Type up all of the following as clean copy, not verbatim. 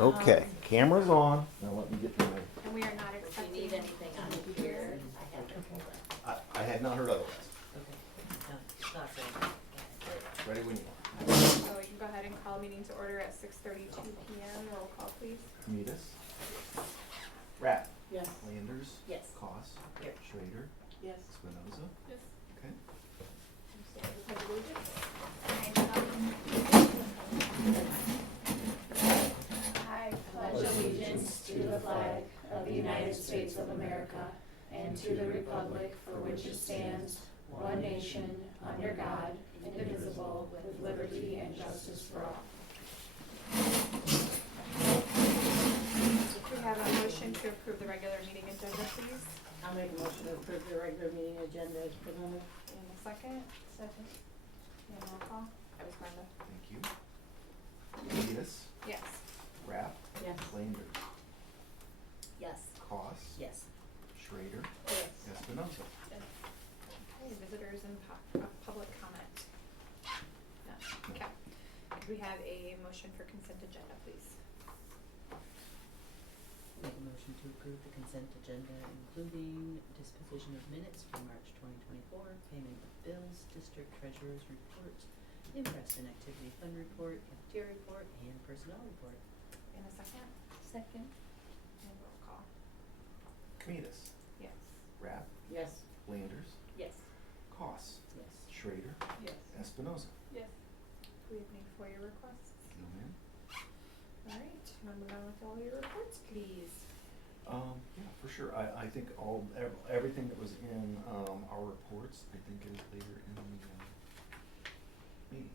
Okay, camera's on. Now let me get my, And we are not If accepting. you need anything on here, I have it pulled up. I had not heard otherwise. Okay. No, it's not saying. Ready when you are. So we can go ahead and call meeting to order at 6:32 p.m. Roll call, please. Comitas. Rapp. Yes. Landers. Yes. Koss. Here. Schrader. Yes. Espinoza. Yes. Okay. I pledge allegiance to the flag of the United States of America and to the republic for which it stands, one nation, under God, indivisible, with liberty and justice for all. We have a motion to approve the regular meeting agenda, please. I'll make a motion to approve the regular meeting agenda as presented. And a second. Second. And roll call. I was Brenda. Thank you. Comitas. Yes. Rapp. Yes. Landers. Yes. Koss. Yes. Schrader. Yes. Espinoza. Okay, visitors and public comment. No. Okay. Could we have a motion for consent agenda, please? Make a motion to approve the consent agenda, including disposition of minutes for March 2024, payment of bills, district treasurer's report, interest and activity fund report, cafeteria report, and personnel report. In a second. Second. And roll call. Comitas. Yes. Rapp. Yes. Landers. Yes. Koss. Yes. Schrader. Yes. Espinoza. Yes. Do we have any FOIA requests? No, ma'am. All right, wanna move on with all your reports, please? Yeah, for sure. I think everything that was in, our reports, I think is later in the, meeting.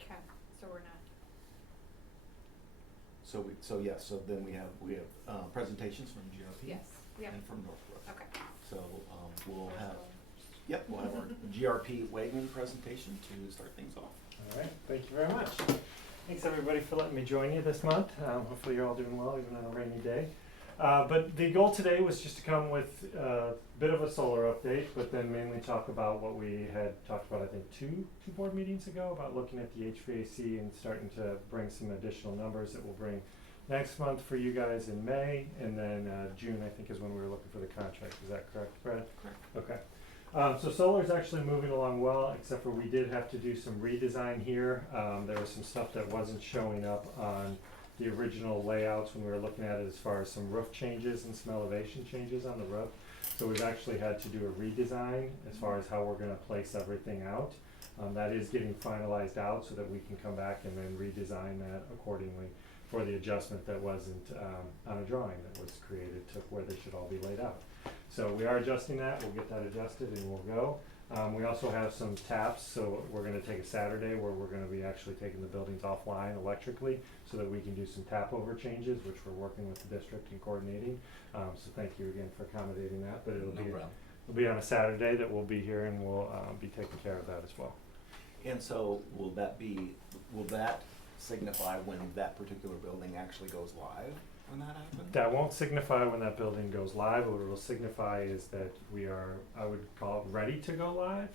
Okay, so we're not, So then we have, presentations from GRP. yes, yeah, And from Northbrook. okay. So, we'll have our GRP Wagman presentation to start things off. All right, thank you very much. Thanks everybody for letting me join you this month. Hopefully you're all doing well even on a rainy day. But the goal today was just to come with a bit of a solar update, but then mainly talk about what we had talked about, I think, two board meetings ago, about looking at the HVAC and starting to bring some additional numbers that we'll bring next month for you guys in May, and then June, I think, is when we were looking for the contract. Is that correct, Brad? Correct. Okay. So solar is actually moving along well, except for we did have to do some redesign here. There was some stuff that wasn't showing up on the original layouts when we were looking at it, as far as some roof changes and some elevation changes on the roof. So we've actually had to do a redesign as far as how we're gonna place everything out. That is getting finalized out so that we can come back and then redesign that accordingly for the adjustment that wasn't on a drawing that was created to where they should all be laid out. So we are adjusting that, we'll get that adjusted and we'll go. We also have some taps, so we're gonna take a Saturday where we're gonna be actually taking the buildings offline electrically so that we can do some tap over changes, which we're working with the district and coordinating. So thank you again for accommodating that, but it'll be on a Saturday that we'll be here and we'll be taking care of that as well. And so will that signify when that particular building actually goes live when that happens? That won't signify when that building goes live. What it will signify is that we are, I would call it, ready to go live,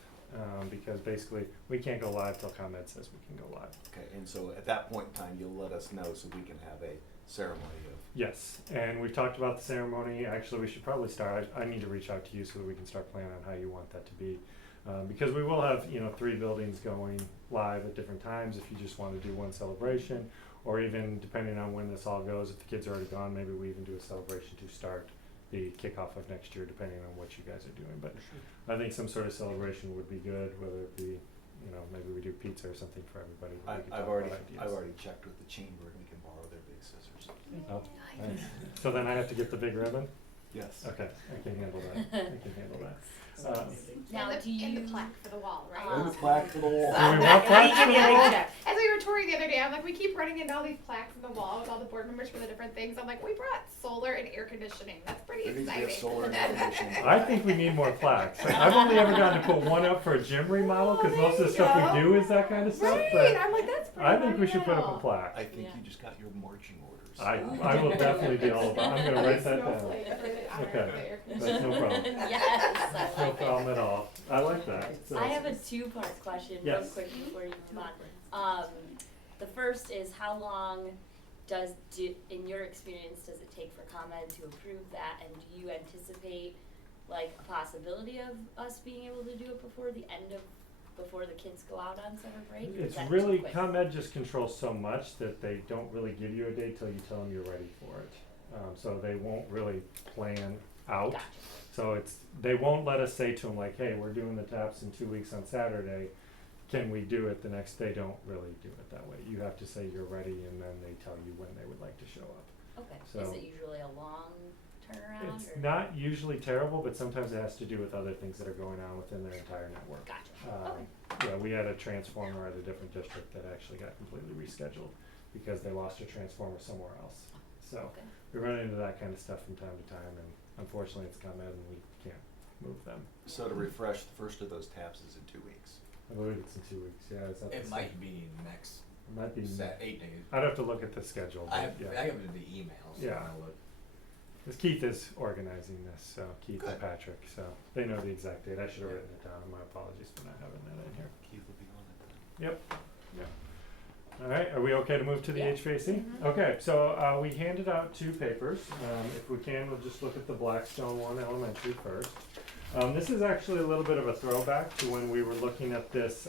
because basically we can't go live till ComEd says we can go live. Okay, and so at that point in time, you'll let us know so we can have a ceremony of. Yes, and we've talked about the ceremony. Actually, we should probably start, I need to reach out to you so that we can start planning on how you want that to be. Because we will have, 3 buildings going live at different times if you just want to do one celebration, or even depending on when this all goes, if the kids are already gone, maybe we even do a celebration to start the kickoff of next year, depending on what you guys are doing. But I think some sort of celebration would be good, whether it be, maybe we do pizza or something for everybody. I've already checked with the chamber and we can borrow their big scissors. Oh, nice. So then I have to get the big ribbon? Yes. Okay, I can handle that. Now, and do you? and the plaque for the wall, right? And the plaque for the wall. Do we want plaques for the wall? As we were touring the other day, I'm like, we keep running into all these plaques on the wall with all the board members for the different things. I'm like, we brought solar and air conditioning. That's pretty There needs to be a exciting. solar and air conditioning. I think we need more plaques. I've only ever gotten to put one up for a gym remodel, because most of the stuff we do is that kind of stuff. Right, But I'm like, that's pretty I think we should put up a monumental. plaque. I think Yeah. you just got your marching orders. I will definitely be all about. I'm gonna write that down. Snowflake for the honor of Okay. the air That's no problem. Yes, No I like problem it. at all. I like that. So, I have a two-part question real Yes. quick before you move on. The first is, how long in your experience, does it take for ComEd to approve that, and do you anticipate like a possibility of us being able to do it before the kids go out on summer break? Or is It's that too really, quick? ComEd just controls so much that they don't really give you a date till you tell them you're ready for it. So they won't really plan out. Gotcha. So they won't let us say to them like, hey, we're doing the taps in 2 weeks on Saturday, can we do it the next day? Don't really do it that way. You have to say you're ready, and then they tell you when they would like to show up. Okay, So is it usually a long turnaround, It's or? not usually terrible, but sometimes it has to do with other things that are going on within their entire network. Gotcha, Um, Yeah, we had a transformer at a different district that actually got completely rescheduled because they lost a transformer somewhere else. So Okay. we run into that kind of stuff from time to time, and unfortunately it's ComEd and we can't move them. So to refresh, the first of those taps is in 2 weeks. I believe it's in 2 weeks, yeah, is that the It same? might be next It might be, 8 days. I'd have to look at the schedule, I but have yeah. it in the email, so Yeah. I'll look. Cause Keith is organizing this, so Keith and Good. Patrick, so they know the exact date. I should have written it down, my apologies for not having that in here. Keith will be on it then. Yep. Alright, are we okay to move to the Yeah. HVAC? Mhm. Okay, so we handed out 2 papers. If we can, we'll just look at the Blackstone one elementary first. This is actually a little bit of a throwback to when we were looking at this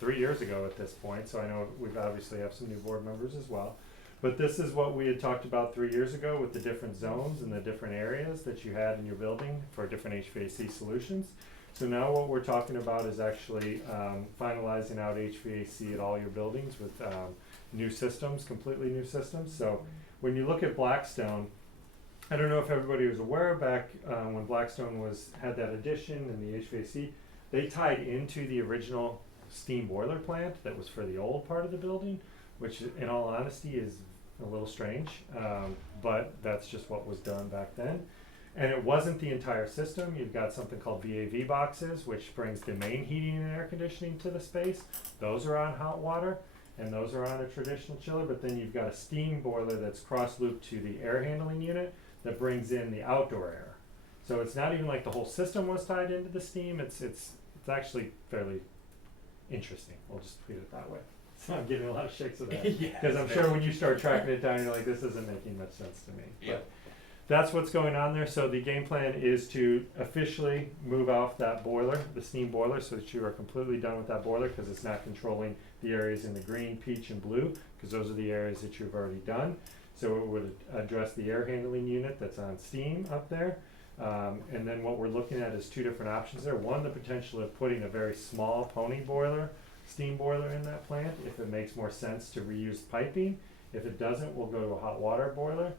3 years ago at this point, so I know we've obviously have some new board members as well. But this is what we had talked about 3 years ago with the different zones and the different areas that you had in your building for different HVAC solutions. So now what we're talking about is actually finalizing out HVAC at all your buildings with new systems, completely new systems. So when you look at Blackstone, I don't know if everybody was aware back when Blackstone had that addition and the HVAC, they tied into the original steam boiler plant that was for the old part of the building, which in all honesty is a little strange, but that's just what was done back then. And it wasn't the entire system. You've got something called VAV boxes, which brings the main heating and air conditioning to the space. Those are on hot water, and those are on a traditional chiller, but then you've got a steam boiler that's cross-looped to the air handling unit that brings in the outdoor air. So it's not even like the whole system was tied into the steam. It's actually fairly interesting. We'll just put it that way. So I'm getting a lot of shakes of that. Yeah, Because I'm it's sure very when you start tracking it down, you're like, this isn't making much sense to me. Yeah. But that's what's going on there. So the game plan is to officially move off that boiler, the steam boiler, so that you are completely done with that boiler because it's not controlling the areas in the green, peach, and blue, because those are the areas that you've already done. So it would address the air handling unit that's on steam up there. And then what we're looking at is 2 different options there. One, the potential of putting a very small pony boiler, steam boiler in that plant, if it makes more sense to reuse piping. If it doesn't, we'll go to a hot water boiler.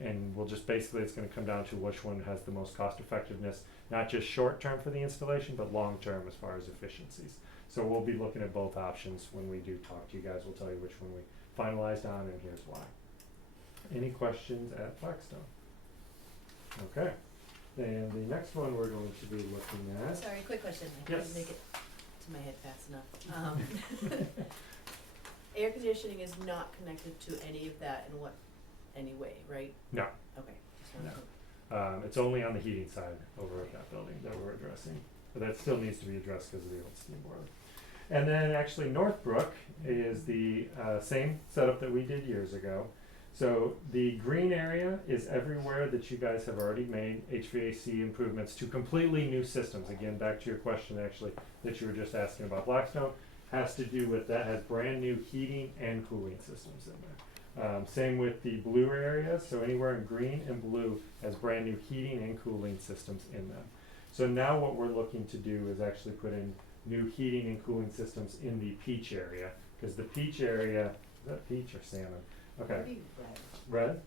And we'll just basically, it's gonna come down to which one has the most cost effectiveness, not just short term for the installation, but long term as far as efficiencies. So we'll be looking at both options when we do talk to you guys. We'll tell you which one we finalized on and here's why. Any questions at Blackstone? Okay, and the next one we're going to be looking at. Sorry, quick question, I Yes. couldn't make it to my head fast enough. Air conditioning is not connected to any of that in any way, right? No. Okay, just wanted No. to. It's only on the heating side over at that building that we're addressing, but that still needs to be addressed because of the old steam boiler. And then actually Northbrook is the same setup that we did years ago. So the green area is everywhere that you guys have already made HVAC improvements to completely new systems. Again, back to your question actually that you were just asking about Blackstone, has to do with that, has brand new heating and cooling systems in there. Same with the blue area, so anywhere in green and blue has brand new heating and cooling systems in them. So now what we're looking to do is actually put in new heating and cooling systems in the peach area, because the peach area, is that peach or salmon? Okay. Maybe red. Red?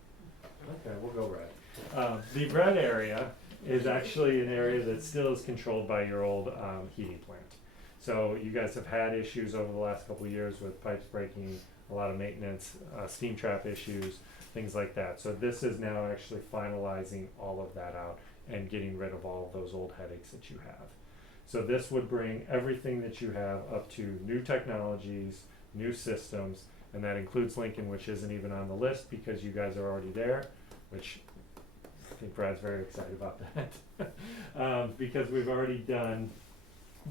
Okay, we'll go red. The red area is actually an area that still is controlled by your old heating plant. So you guys have had issues over the last couple of years with pipes breaking, a lot of maintenance, steam trap issues, things like that. So this is now actually finalizing all of that out and getting rid of all of those old headaches that you have. So this would bring everything that you have up to new technologies, new systems, and that includes Lincoln, which isn't even on the list because you guys are already there, which I think Brad's very excited about that. Because we've already done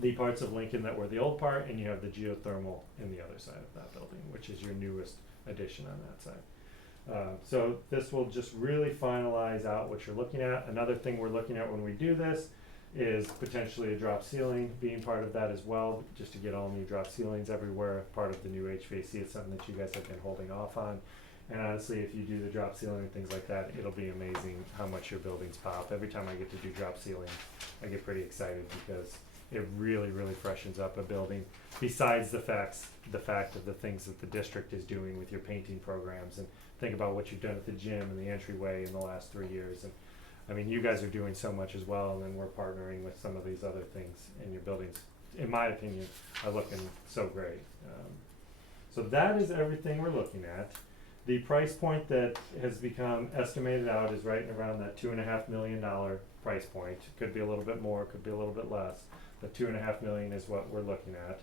the parts of Lincoln that were the old part, and you have the geothermal in the other side of that building, which is your newest addition on that side. So this will just really finalize out what you're looking at. Another thing we're looking at when we do this is potentially a drop ceiling being part of that as well, just to get all new drop ceilings everywhere, part of the new HVAC. It's something that you guys have been holding off on. And honestly, if you do the drop ceiling and things like that, it'll be amazing how much your buildings pop. Every time I get to do drop ceilings, I get pretty excited because it really, really freshens up a building. Besides the fact of the things that the district is doing with your painting programs, and think about what you've done at the gym and the entryway in the last 3 years. And I mean, you guys are doing so much as well, and then we're partnering with some of these other things, and your buildings, in my opinion, are looking so great. So that is everything we're looking at. The price point that has become estimated out is right around that $2.5 million price point. Could be a little bit more, could be a little bit less. The $2.5 million is what we're looking at.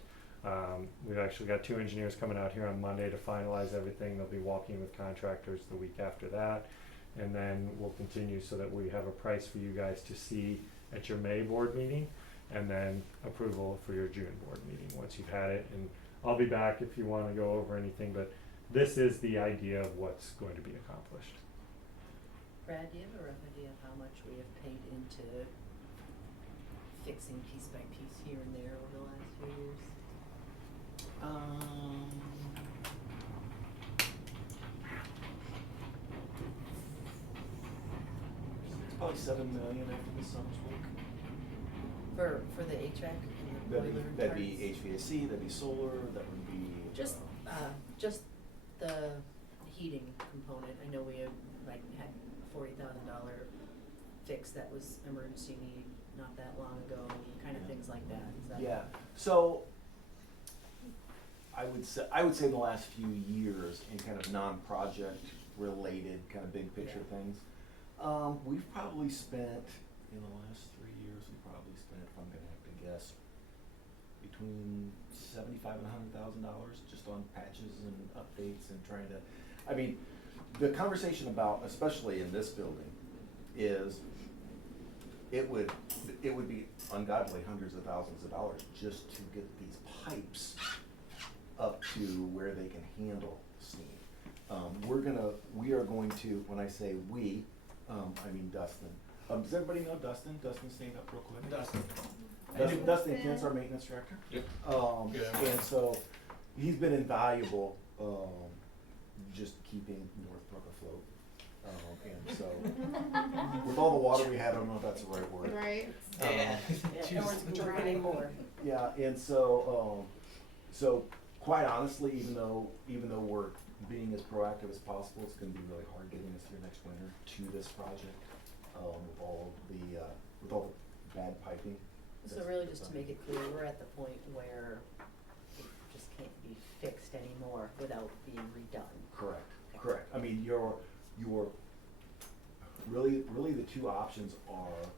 We've actually got 2 engineers coming out here on Monday to finalize everything. They'll be walking with contractors the week after that. And then we'll continue so that we have a price for you guys to see at your May board meeting, and then approval for your June board meeting once you've had it. And I'll be back if you want to go over anything, but this is the idea of what's going to be accomplished. Brad, do you have a rough idea of how much we have paid into fixing piece by piece here and there over the last few years? It's probably 7 million after the summer's work. For the HVAC and the boiler and That'd be turrets? HVAC, that'd be solar, that would be. Just the heating component. I know we had had $40,000 fix that was emergency need not that long ago, kind of Yeah. things like that. Is that? Yeah, so I would say in the last few years in kind of non-project related kind of big picture Yeah. things, we've probably spent, in the last 3 years, we probably spent, if I'm gonna have to guess, between $75,000 and $100,000 just on patches and updates and trying to, I mean, the conversation about, especially in this building, is it would be ungodly hundreds of thousands of dollars just to get these pipes up to where they can handle steam. We are going to, when I say we, I mean Dustin. Does everybody know Dustin? Dustin, stand up real quick. Dustin Kent's our maintenance director. Yep. Yeah. And so he's been invaluable, just keeping Northbrook afloat. And so with all the water we had, I don't know if that's the right word. Right. Yeah. Yeah, no one's drunk anymore. Yeah, and so, so quite honestly, even though we're being as proactive as possible, it's gonna be really hard getting us through next winter to this project, with all the bad piping. So really, just to make it clear, we're at the point where it just can't be fixed anymore without being redone. Correct. I mean, your really the two options are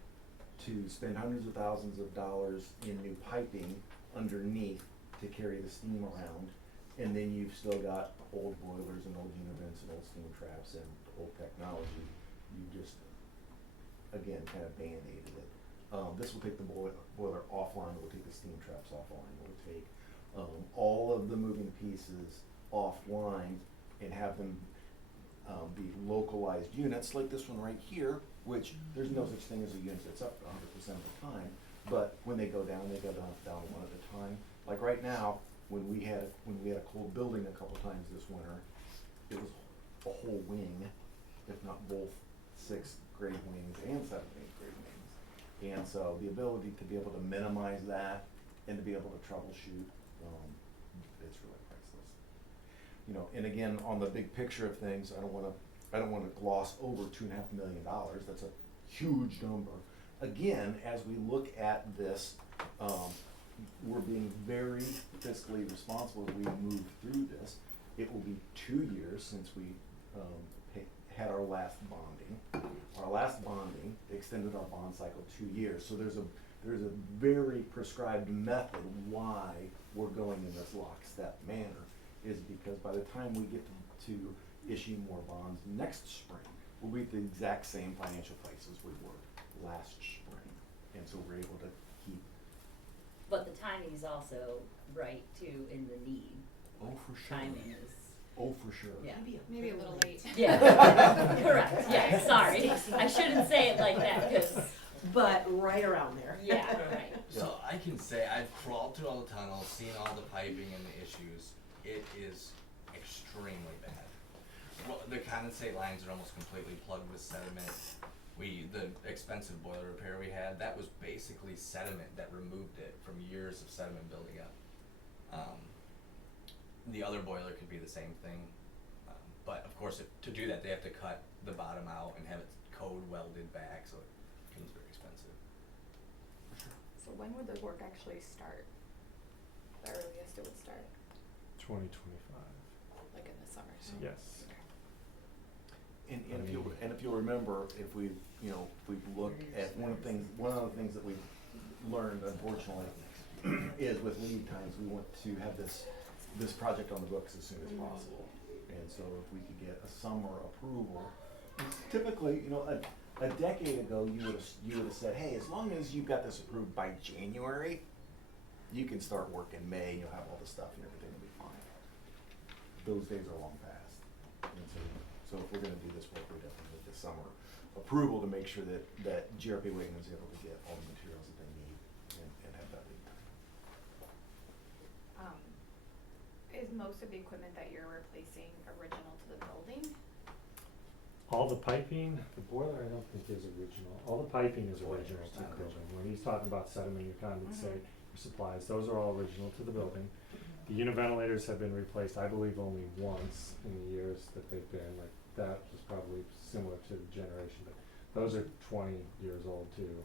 to spend hundreds of thousands of dollars in new piping underneath to carry the steam around, and then you've still got old boilers and old univents and old steam traps and old technology. You just, again, kind of band-aided it. This will take the boiler offline, it will take the steam traps offline, it will take all of the moving pieces offline and have them be localized units like this one right here, which there's no such thing as a unit that's up 100% of the time, but when they go down one at a time. Like right now, when we had a cold building a couple times this winter, it was a whole wing, if not both 6th grade wings and 7th and 8th grade wings. And so the ability to be able to minimize that and to be able to troubleshoot, it's really priceless. You know, and again, on the big picture of things, I don't wanna gloss over $2.5 million. That's a huge number. Again, as we look at this, we're being very fiscally responsible as we move through this. It will be 2 years since we had our last bonding. Our last bonding extended our bond cycle 2 years. So there's a very prescribed method why we're going in this lockstep manner, is because by the time we get to issue more bonds next spring, we'll be at the exact same financial place as we were last spring. And so we're able to keep. But the timing is also right too in the need. Oh, for sure. Timing is, Oh, for sure. Yeah. Maybe a little late. Yeah, correct, yeah, sorry, I shouldn't say it like that, cause, But right around there. yeah, right. So I can say I've crawled through all the tunnels, seen all the piping and the issues. It is extremely bad. Well, the condensate lines are almost completely plugged with sediment. The expensive boiler repair we had, that was basically sediment that removed it from years of sediment building up. The other boiler could be the same thing, but of course, to do that, they have to cut the bottom out and have it code welded back, so it becomes very expensive. So when would the work actually start? The earliest it would start, 2025. like in the summer, so. Yes. And if you'll remember, if we looked at one of the things that we've learned, unfortunately, is with lead times, we want to have this project on the books as soon as possible. And so if we could get a summer approval, typically, a decade ago, you would have said, hey, as long as you got this approved by January, you can start work in May, you'll have all the stuff and everything will be fine. Those days are long past. And so if we're gonna do this work, we definitely need the summer approval to make sure that GRP Wegman is able to get all the materials that they need and have that lead time. Is most of the equipment that you're replacing original to the building? All the piping, the boiler I don't think is original. All the piping is original to the building. When he's talking about sediment, your condensate, your supplies, those are all original to the building. The univentilators have been replaced, I believe, only once in the years that they've been, like, that was probably similar to the generation, but those are 20 years old too.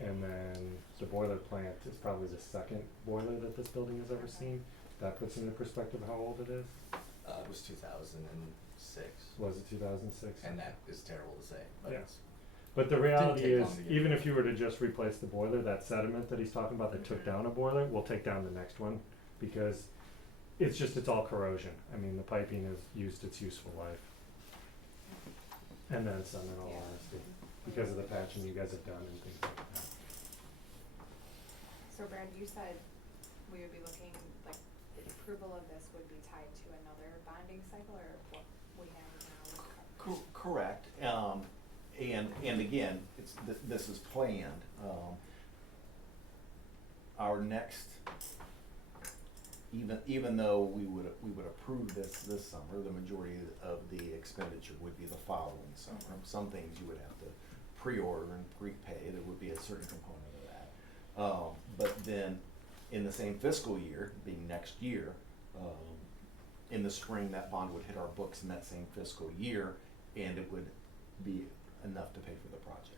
And then the boiler plant is probably the second boiler that this building has ever seen. That puts into perspective how old it is. It was 2006, Was it 2006? and that is terrible to say, but Yeah. it's, But the reality take is, long to get even it. if you were to just replace the boiler, that sediment that he's talking about that took down a boiler will take down the next one, because it's all corrosion. I mean, the piping has used its useful life. And then some, in all Yeah. honesty, because of the patching you guys have done and things like that. So Brad, you said we would be looking, like, the approval of this would be tied to another bonding cycle, or what we have now? Correct, and again, this is planned, our next, even though we would approve this summer, the majority of the expenditure would be the following summer. Some things you would have to pre-order and prepay, there would be a certain component of that. But then, in the same fiscal year, being next year, in the spring, that bond would hit our books in that same fiscal year, and it would be enough to pay for the project.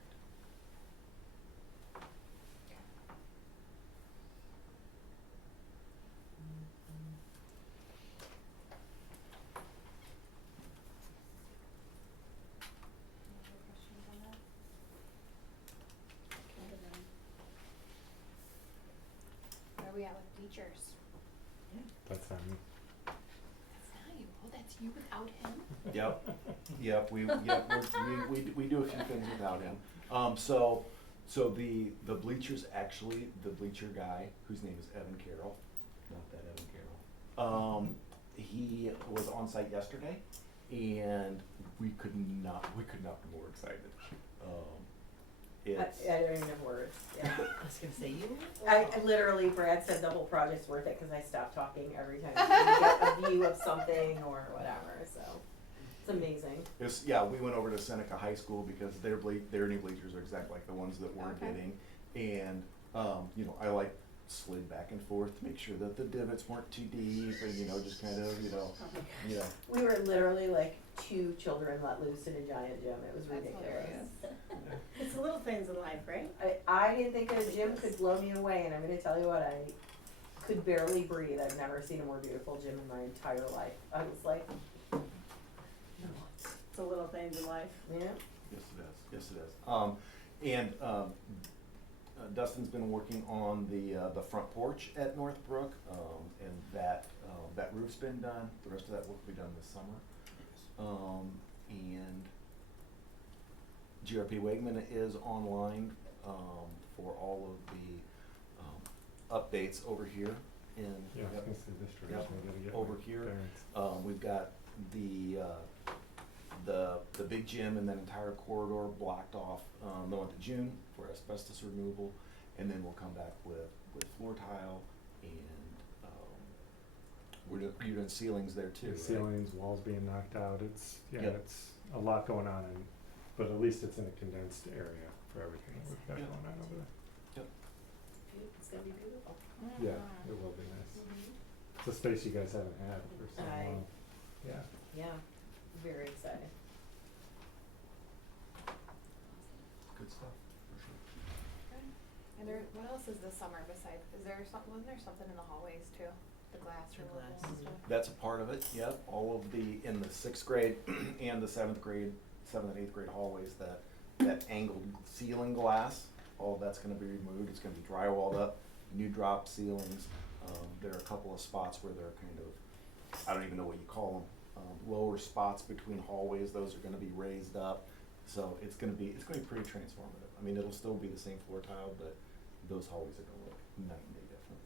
Any other questions on that? Where are we at with bleachers? That's That's not you, oh, that's you without him? We do a few things without him. So the bleachers, actually, the bleacher guy, whose name is Evan Carroll, not that Evan Carroll, he was on site yesterday, and we could not be more excited. I don't even have words, yeah. I was gonna say, you. I literally, Brad said the whole project's worth it, cause I stop talking every time we get a view of something or whatever, so. It's amazing. We went over to Seneca High School because their new bleachers are exactly like the ones that we're Okay. getting. And, I slid back and forth to make sure that the divots weren't too deep and, just kind of, We were literally like 2 children let loose in a giant gym, it was That's ridiculous. hilarious. It's the little things in life, right? I didn't think a gym could blow me away, and I'm gonna tell you what, I could barely breathe. I've never seen a more beautiful gym in my entire life. I was like, It's the little things in life. yeah. Yes, it is. Dustin's been working on the front porch at Northbrook, and that roof's been done. The rest of that work will be done this summer. And GRP Wegman is online for all of the updates over here, in. Yeah, I was Yep. gonna say this Yep. direction, I gotta get Over my here. bearings. We've got the big gym and that entire corridor blocked off, the month of June for asbestos removal, and then we'll come back with floor tile and, you're doing ceilings there too, The right? ceilings, walls being knocked out, it's, yeah, Yep. it's a lot going on, and, but at least it's in a condensed area for everything that we've got Yep. going on over there. It's gonna be beautiful. Yeah, it will be nice. It's a space you guys haven't had for so I- long. Yeah. Yeah, very excited. Good stuff, for sure. And there, what else is this summer besides, wasn't there something in the hallways too? The glass The removal glass, and yeah. stuff? That's a part of it, yep, all of in the sixth grade and the seventh and eighth grade hallways, that angled ceiling glass, all of that's gonna be removed, it's gonna be drywalled up, new drop ceilings. There are a couple of spots where they're kind of, I don't even know what you call them, lower spots between hallways, those are gonna be raised up. So it's gonna be pretty transformative. I mean, it'll still be the same floor tile, but those hallways are gonna look night and day different.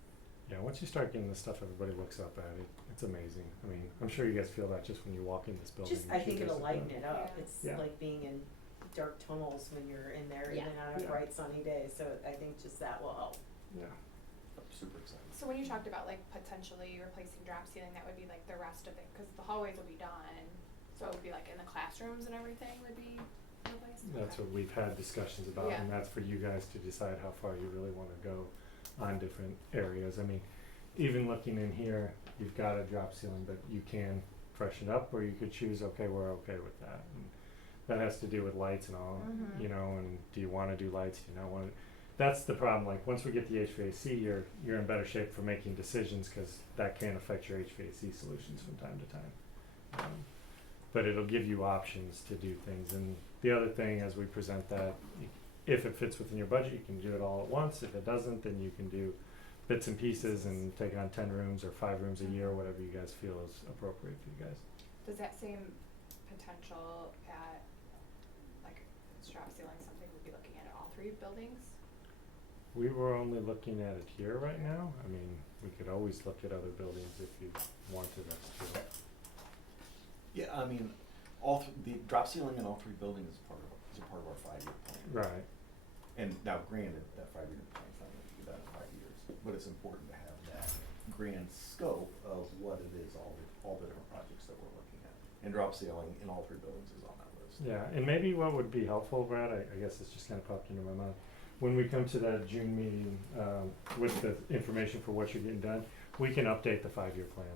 Yeah, once you start getting the stuff everybody looks up at, it's amazing. I mean, I'm sure you guys feel that just when you walk in this building. Just, that I you think guys it'll have done. lighten it up. Yeah. It's Yeah. like being in dark tunnels when you're in there, Yeah. even on a Yeah. bright sunny day, so I think just that will help. Yeah. I'm super excited. So when you talked about like potentially replacing drop ceiling, that would be like the rest of it, cause the hallways will be done, so it would be like in the classrooms and everything would be replaced? That's Okay. what we've had discussions about, Yeah. and that's for you guys to decide how far you really wanna go on different areas. I mean, even looking in here, you've got a drop ceiling, but you can freshen up, or you could choose, okay, we're okay with that. And that has to do with lights and all, Mhm. you know, and do you wanna do lights, do you not wanna? That's the problem, like, once we get the HVAC, you're in better shape for making decisions, cause that can affect your HVAC solutions from time to time. But it'll give you options to do things, and the other thing, as we present that, if it fits within your budget, you can do it all at once. If it doesn't, then you can do bits and pieces and take on 10 rooms or 5 rooms a year, whatever you guys feel is appropriate for you guys. Does that same potential at, like, drop ceiling, something we'd be looking at all three buildings? We were only looking at it here right now. I mean, we could always look at other buildings if you wanted us to. Yeah, I mean, the drop ceiling in all three buildings is a part of our 5-year plan. Right. And now granted, that 5-year plan's not gonna be done in 5 years, but it's important to have that grand scope of what it is, all the different projects that we're looking at. And drop ceiling in all three buildings is on that list. Yeah, and maybe what would be helpful, Brad, I guess it's just kind of popped into my mind. When we come to that June meeting, with the information for what you're getting done, we can update the 5-year plan,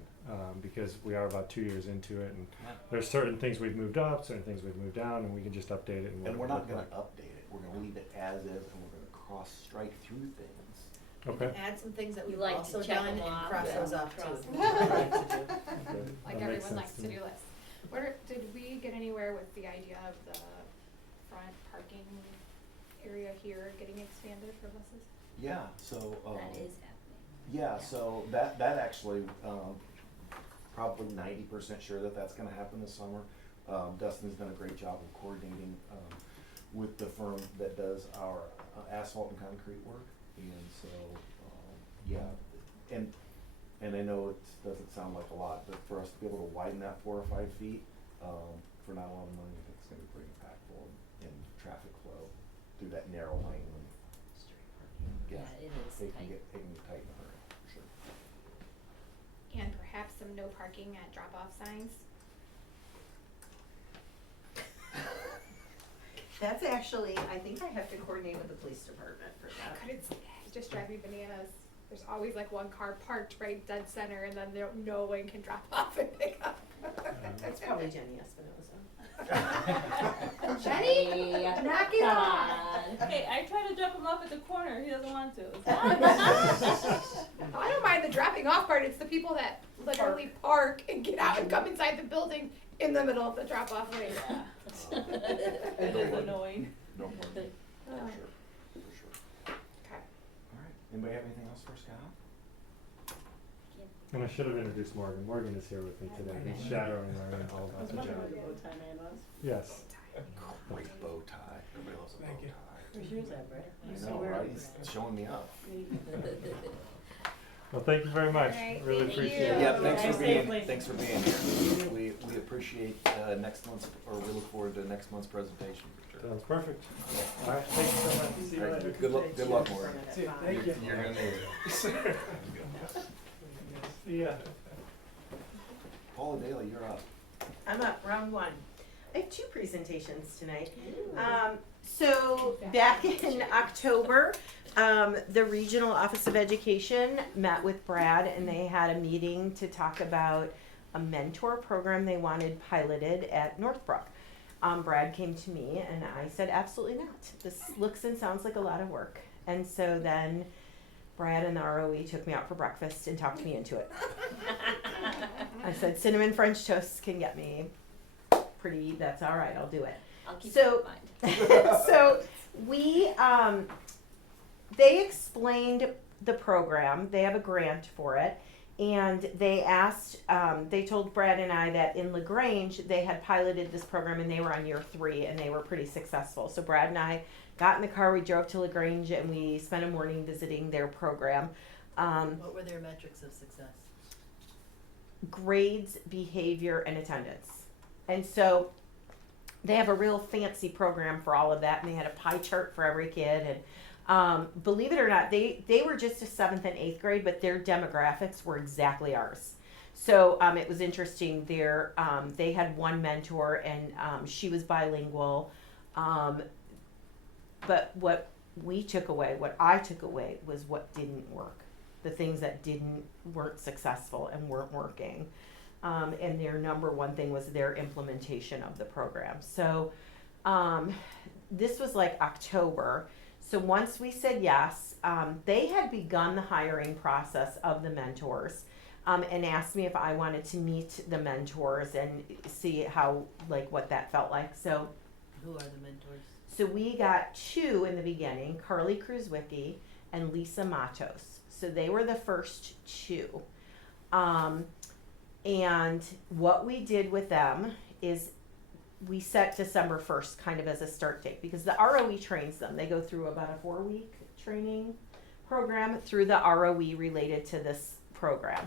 because we are about 2 years into it, and there's certain things we've moved up, certain things we've moved down, and we can just update it and what And it we're would not look gonna like. update it, we're gonna leave it as is, and we're gonna cross-strike through things. Okay. Add some things that You we've like to also check done them and off, cross yeah. those off Cross too. them I off. like to do. Okay. Like That makes everyone sense likes to to me. do lists. Did we get anywhere with the idea of the front parking area here getting expanded for buses? Yeah, so, That is happening. yeah, so that actually, probably 90% sure that's gonna happen this summer. Dustin's done a great job of coordinating, with the firm that does our asphalt and concrete work, and so, yeah, and I know it doesn't sound like a lot, but for us to be able to widen that 4 or 5 feet, for not a lot of money, I think it's gonna be pretty impactful in traffic flow through that narrow lane. Yeah, it is It tight. can get tight in a hurry, for sure. And perhaps some no parking at drop-off signs? That's actually, I think I have to coordinate with the police department for I that. couldn't, it just drives me bananas. There's always like one car parked right dead center and then no one can drop off and pick up. It's probably Jenny Espinosa. Jenny, knock it Come off. on. Hey, I tried to drop him off at the corner. He doesn't want to. I don't mind the dropping off part, it's the people that literally park and get out and come inside the building in the middle of the drop-off lane. It is annoying. No more, for Oh. sure, for sure. Okay. All right, anybody have anything else for Scott? And I should have introduced Morgan. Morgan is here with me today. He's shadowing Marion all about the job. Yes. Great bow tie, everybody loves a bow tie. Where's yours at, Brett? I know, right, he's showing me up. Well, thank you very much. Alright, Really thank appreciate you. it. Yeah, thanks Drive for being, safely. thanks for being here. We appreciate, next month's, or we look forward to next month's presentation for sure. Sounds perfect. All right, thank you so much. See you All right, later. good luck, Maureen. Thank you. You're gonna need it. See ya. Paula Daly, you're up. I'm up, round one. I have two presentations tonight. So back in October, the Regional Office of Education met with Brad and they had a meeting to talk about a mentor program they wanted piloted at Northbrook. Brad came to me and I said, absolutely not. This looks and sounds like a lot of work. And so then Brad and the ROE took me out for breakfast and talked me into it. I said, cinnamon French toast can get me pretty, that's all right, I'll do it. I'll keep So- that in mind. So we, they explained the program, they have a grant for it, and they asked, they told Brad and I that in LaGrange, they had piloted this program and they were on year 3 and they were pretty successful. So Brad and I got in the car, we drove to LaGrange and we spent a morning visiting their program. What were their metrics of success? Grades, behavior, and attendance. And so they have a real fancy program for all of that, and they had a pie chart for every kid. And believe it or not, they were just a 7th and 8th grade, but their demographics were exactly ours. So it was interesting. They had one mentor, and she was bilingual. But what I took away was what didn't work. The things that weren't successful and weren't working. And their number one thing was their implementation of the program. So this was like October. So once we said yes, they had begun the hiring process of the mentors and asked me if I wanted to meet the mentors and see how, like, what that felt like. So Who are the mentors? So we got 2 in the beginning, Carly Kruzwicki and Lisa Matos. So they were the first 2. And what we did with them is we set December 1st kind of as a start date because the ROE trains them. They go through about a 4-week training program through the ROE related to this program.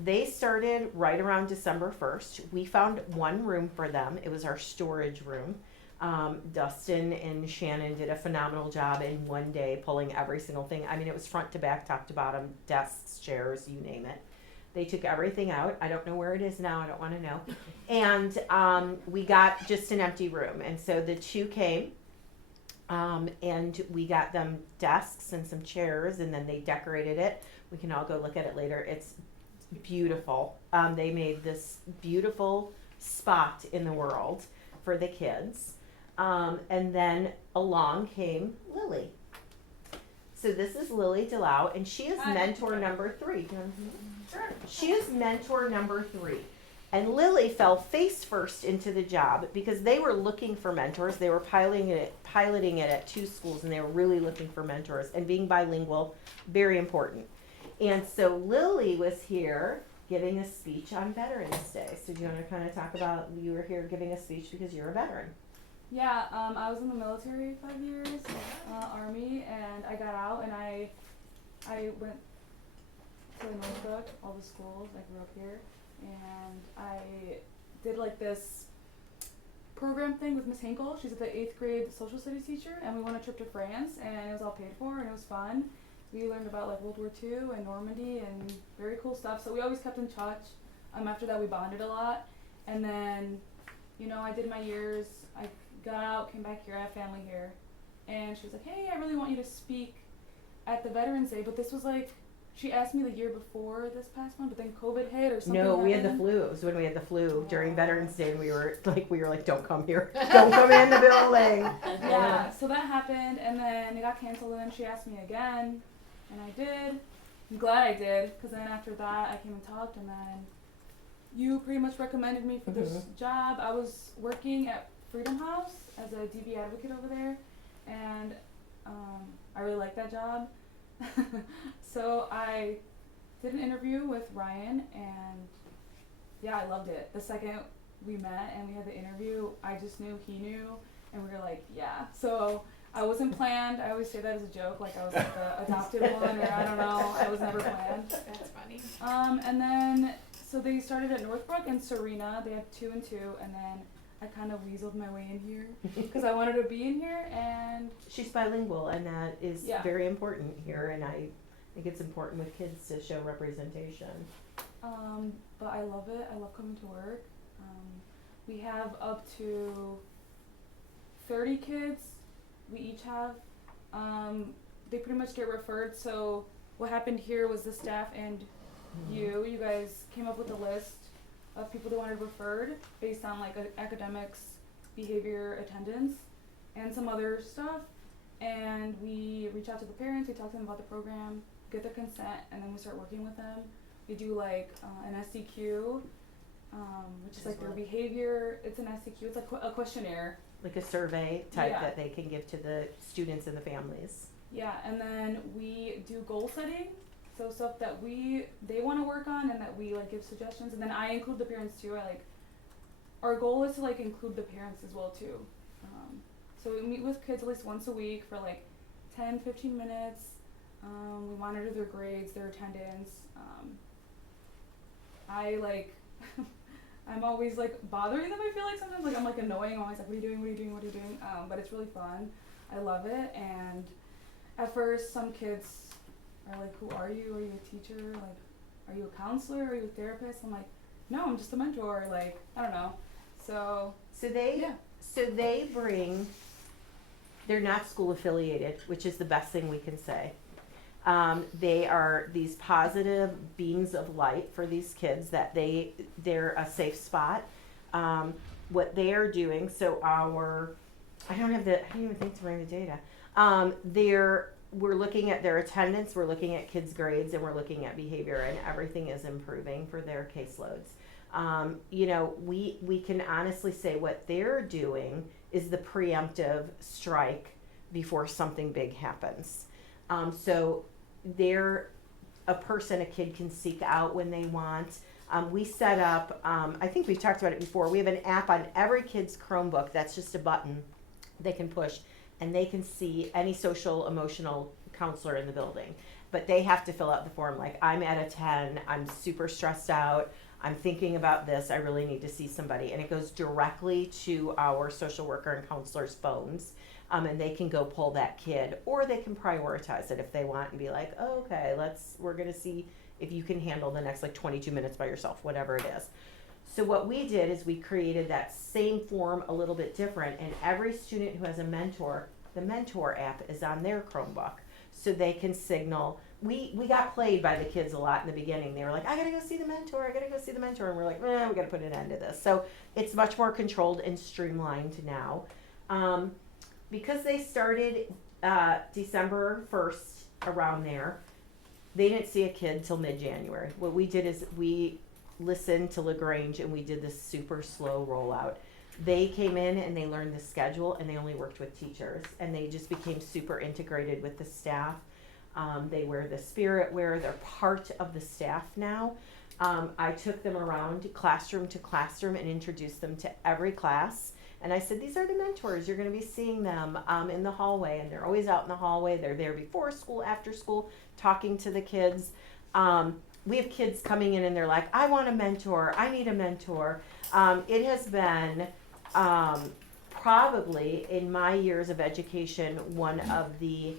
They started right around December 1st. We found one room for them. It was our storage room. Dustin and Shannon did a phenomenal job in one day pulling every single thing. I mean, it was front to back, top to bottom, desks, chairs, you name it. They took everything out. I don't know where it is now. I don't want to know. And we got just an empty room. And so the 2 came and we got them desks and some chairs and then they decorated it. We can all go look at it later. It's beautiful. They made this beautiful spot in the world for the kids. And then along came Lily. So this is Lily Delau, and she is mentor number 3. Sure. She is mentor number 3. And Lily fell face first into the job because they were looking for mentors. They were piloting it at 2 schools, and they were really looking for mentors. And being bilingual, very important. And so Lily was here giving a speech on Veterans Day. So do you want to kind of talk about, you were here giving a speech because you're a veteran. Yeah, I was in the military 5 years, Army, and I got out and I went to Northbrook, all the schools. I grew up here, and I did like this program thing with Miss Hinkle. She's the 8th grade social studies teacher, and we went a trip to France, and it was all paid for, and it was fun. We learned about like World War II and Normandy and very cool stuff. So we always kept in touch. After that, we bonded a lot, and then, you know, I did my years. I got out, came back here, I have family here, and she was like, hey, I really want you to speak at the Veterans Day, but this was like, she asked me the year before this past one, but then COVID hit or something. No, we had the happened. flu. It was when we had the flu during Veterans Day, and we were like, don't come here, don't come in the building. Yeah, so that happened, and then it got canceled, and then she asked me again, and I did. I'm glad I did, because then after that, I came and talked, and then you pretty much recommended me for this job. I was working at Freedom House as a DB advocate over there, and I really liked that job. So I did an interview with Ryan, and yeah, I loved it. The second we met and we had the interview, I just knew he knew, and we were like, yeah. So I wasn't planned. I always say that as a joke, like I was like the adopted one, or I don't know. I was never planned. That's funny. And then, so they started at Northbrook and Serena. They had 2 and 2, and then I kind of weaseled my way in here because I wanted to be in here, and She's bilingual, and that is Yeah. very important here, and I think it's important with kids to show representation. but I love it. I love coming to work. We have up to 30 kids. We each have. They pretty much get referred. So what happened here was the staff and you guys came up with a list of people that wanted referred based on like academics, behavior, attendance, and some other stuff. And we reach out to the parents, we talk to them about the program, get their consent, and then we start working with them. We do like an SDQ, which is like their behavior. It's an SDQ, it's like a questionnaire. Like a survey type Yeah. that they can give to the students and the families. Yeah, and then we do goal setting, so stuff that they want to work on and that we like give suggestions, and then I include the parents too. Our goal is to like include the parents as well too. So we meet with kids at least once a week for like 10-15 minutes. We monitor their grades, their attendance. I'm always like bothering them. I feel like sometimes like I'm like annoying. I'm always like, what are you doing? What are you doing? What are you doing? But it's really fun. I love it. And at first, some kids are like, who are you? Are you a teacher? Like, are you a counselor? Are you a therapist? I'm like, no, I'm just a mentor. Like, I don't know. So they bring, they're not school affiliated, which is the best thing we can say. They are these positive beams of light for these kids that they're a safe spot. What they are doing, I don't even think to bring the data. We're looking at their attendance, we're looking at kids' grades, and we're looking at behavior, and everything is improving for their caseloads. We can honestly say what they're doing is the preemptive strike before something big happens. So they're a kid can seek out when they want. We set up, I think we've talked about it before, we have an app on every kid's Chromebook that's just a button they can push, and they can see any social emotional counselor in the building. But they have to fill out the form like, I'm at a 10, I'm super stressed out, I'm thinking about this, I really need to see somebody. And it goes directly to our social worker and counselor's phones. And they can go pull that kid, or they can prioritize it if they want and be like, oh, okay, we're gonna see if you can handle the next like 22 minutes by yourself, whatever it is. So what we did is we created that same form a little bit different, and every student who has a mentor, the mentor app is on their Chromebook, so they can signal. We got played by the kids a lot in the beginning. They were like, I gotta go see the mentor, and we're like, we gotta put an end to this. So it's much more controlled and streamlined now. Because they started December 1st, around there, they didn't see a kid till mid-January. What we did is we listened to LaGrange and we did this super slow rollout. They came in and they learned the schedule, and they only worked with teachers, and they just became super integrated with the staff. They wear the spirit wear, they're part of the staff now. I took them around classroom to classroom and introduced them to every class. And I said, these are the mentors. You're going to be seeing them in the hallway. And they're always out in the hallway. They're there before school, after school, talking to the kids. We have kids coming in and they're like, I want a mentor. I need a mentor. It has been probably, in my years of education, one of the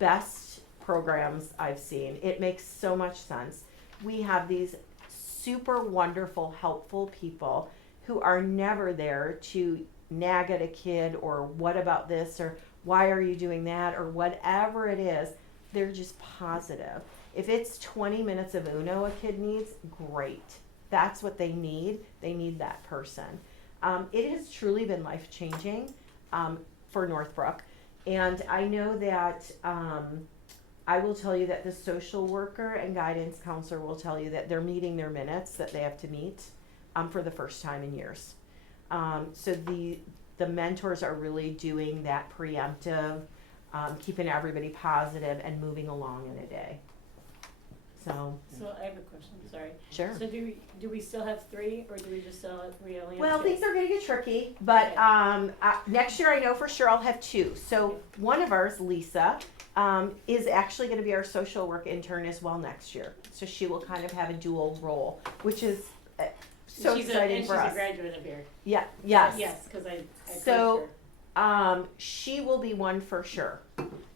best programs I've seen. It makes so much sense. We have these super wonderful, helpful people who are never there to nag at a kid or what about this or why are you doing that or whatever it is. They're just positive. If it's 20 minutes of Uno a kid needs, great. That's what they need. They need that person. It has truly been life-changing for Northbrook. And I know that I will tell you that the social worker and guidance counselor will tell you that they're meeting their minutes that they have to meet for the first time in years. So the mentors are really doing that preemptive, keeping everybody positive and moving along in a day. So, So I have a question, sorry. sure. So do we still have 3, or do we just still have, we only have 2? Well, things are gonna get tricky, but Okay. next year I know for sure I'll have 2. So one of ours, Lisa, is actually gonna be our social work intern as well next year. So she will kind of have a dual role, which is so exciting for And us. she's a graduate of here. Yeah, yes. Yes, because I So, coached her. She will be one for sure.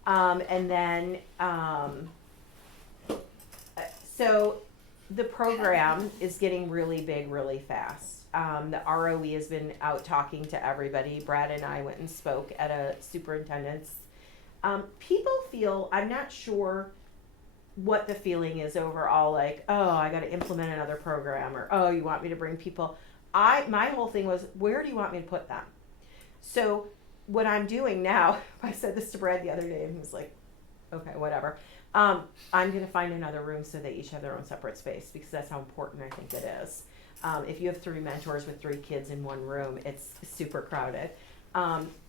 And then, so the program is getting really big really fast. The ROE has been out talking to everybody. Brad and I went and spoke at a superintendent's. People feel, I'm not sure what the feeling is overall, like, oh, I got to implement another program, or oh, you want me to bring people. My whole thing was, where do you want me to put them? So what I'm doing now, I said this to Brad the other day, and he was like, okay, whatever. I'm going to find another room so they each have their own separate space, because that's how important I think it is. If you have 3 mentors with 3 kids in one room, it's super crowded.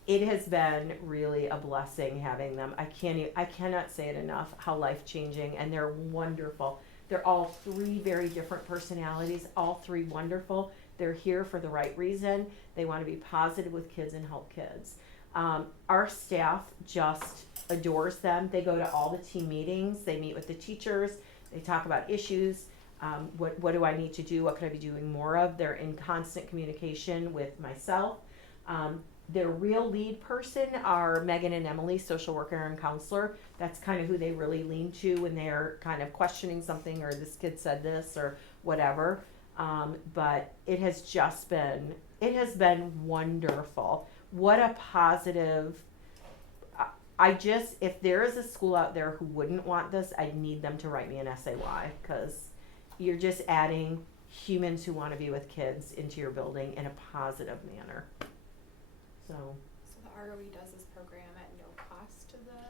It has been really a blessing having them. I cannot say it enough how life-changing, and they're wonderful. They're all 3 very different personalities, all 3 wonderful. They're here for the right reason. They want to be positive with kids and help kids. Our staff just adores them. They go to all the team meetings. They meet with the teachers. They talk about issues. What do I need to do? What could I be doing more of? They're in constant communication with myself. Their real lead person are Megan and Emily, social worker and counselor. That's kind of who they really lean to when they're kind of questioning something, or this kid said this or whatever. But it has been wonderful. What a positive. If there is a school out there who wouldn't want this, I'd need them to write me an essay why, because you're just adding humans who want to be with kids into your building in a positive manner. So the ROE does this program at no cost to the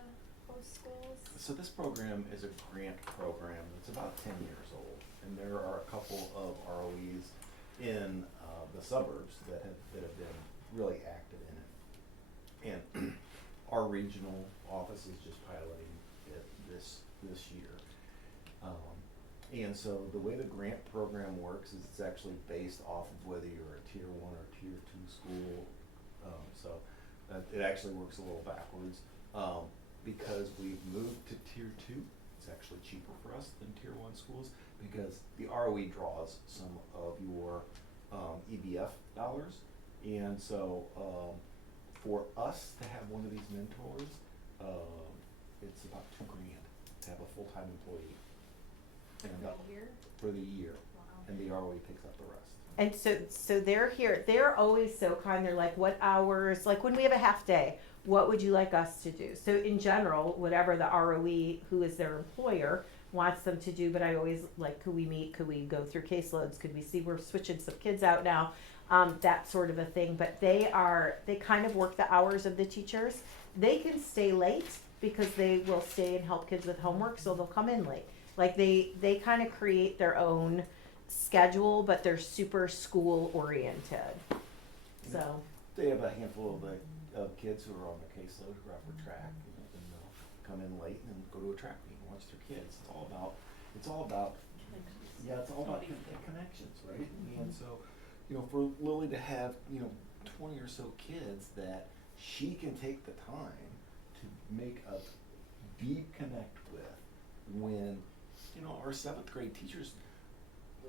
host schools? So this program is a grant program that's about 10 years old, and there are a couple of ROEs in the suburbs that have been really active in it. And our regional office is just piloting it this year. And so the way the grant program works is it's actually based off of whether you're a tier 1 or tier 2 school. So it actually works a little backwards. Because we've moved to tier 2, it's actually cheaper for us than tier 1 schools, because the ROE draws some of your EBF dollars. And so for us to have one of these mentors, it's about $2,000 to have a full-time employee. And For a year? For the year. Wow. And the ROE picks up the rest. And so they're here. They're always so kind. They're like, what hours? Like when we have a half day, what would you like us to do? So in general, whatever the ROE, who is their employer, wants them to do. But I always like, could we meet? Could we go through caseloads? Could we see we're switching some kids out now? That sort of a thing. But they kind of work the hours of the teachers. They can stay late because they will stay and help kids with homework, so they'll come in late. Like they kind of create their own schedule, but they're super school oriented. So they have a handful of kids who are on the caseload who are out for track, and they'll come in late and go to a track meet and watch their kids. It's all about connections, right? Mm-hmm. And so, for Lily to have 20 or so kids that she can take the time to make a deep connect with, when our 7th grade teachers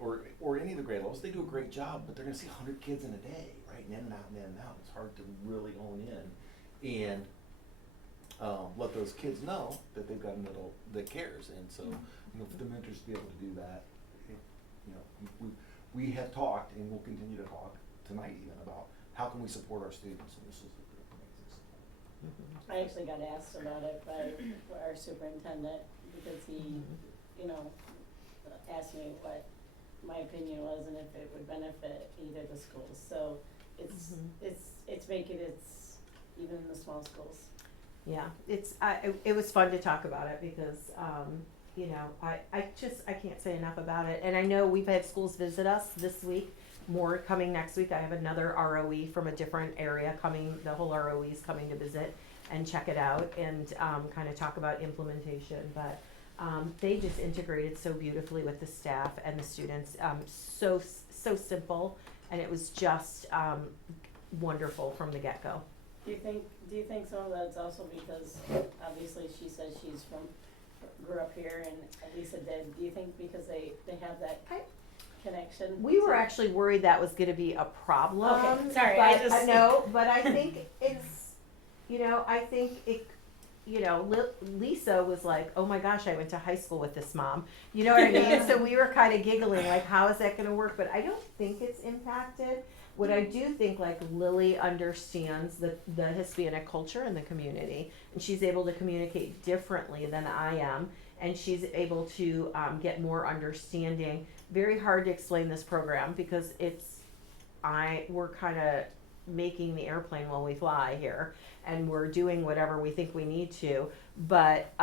or any of the grade levels, they do a great job, but they're going to see 100 kids in a day, right? And in and out, and in and out. It's hard to really hone in and let those kids know that they've got an adult that cares. And so, for the mentors to be able to do that, we have talked and will continue to talk tonight even about how can we support our students, and this is a good amazing support. I actually got asked about it by our superintendent, because he, asked me what my opinion was and if it would benefit either of the schools. So it's making it even in the small schools. yeah, it was fun to talk about it because I can't say enough about it. And I know we've had schools visit us this week, more coming next week. I have another ROE from a different area coming. The whole ROE is coming to visit and check it out and kind of talk about implementation. But They just integrated so beautifully with the staff and the students. So simple, and it was just wonderful from the get-go. Do you think some of that's also because, obviously she says she's grew up here and Lisa did, do you think because they have that connection? We were actually worried that was gonna be a problem. Okay, sorry, but, I just- no, but I think it's, I think it, Lisa was like, oh my gosh, I went to high school with this mom. You know what I mean? So we were kind of giggling, like, how is that gonna work? But I don't think it's impacted. What I do think, like, Lily understands the Hispanic culture in the community, and she's able to communicate differently than I am, and she's able to get more understanding. Very hard to explain this program because we're kind of making the airplane while we fly here, and we're doing whatever we think we need to, but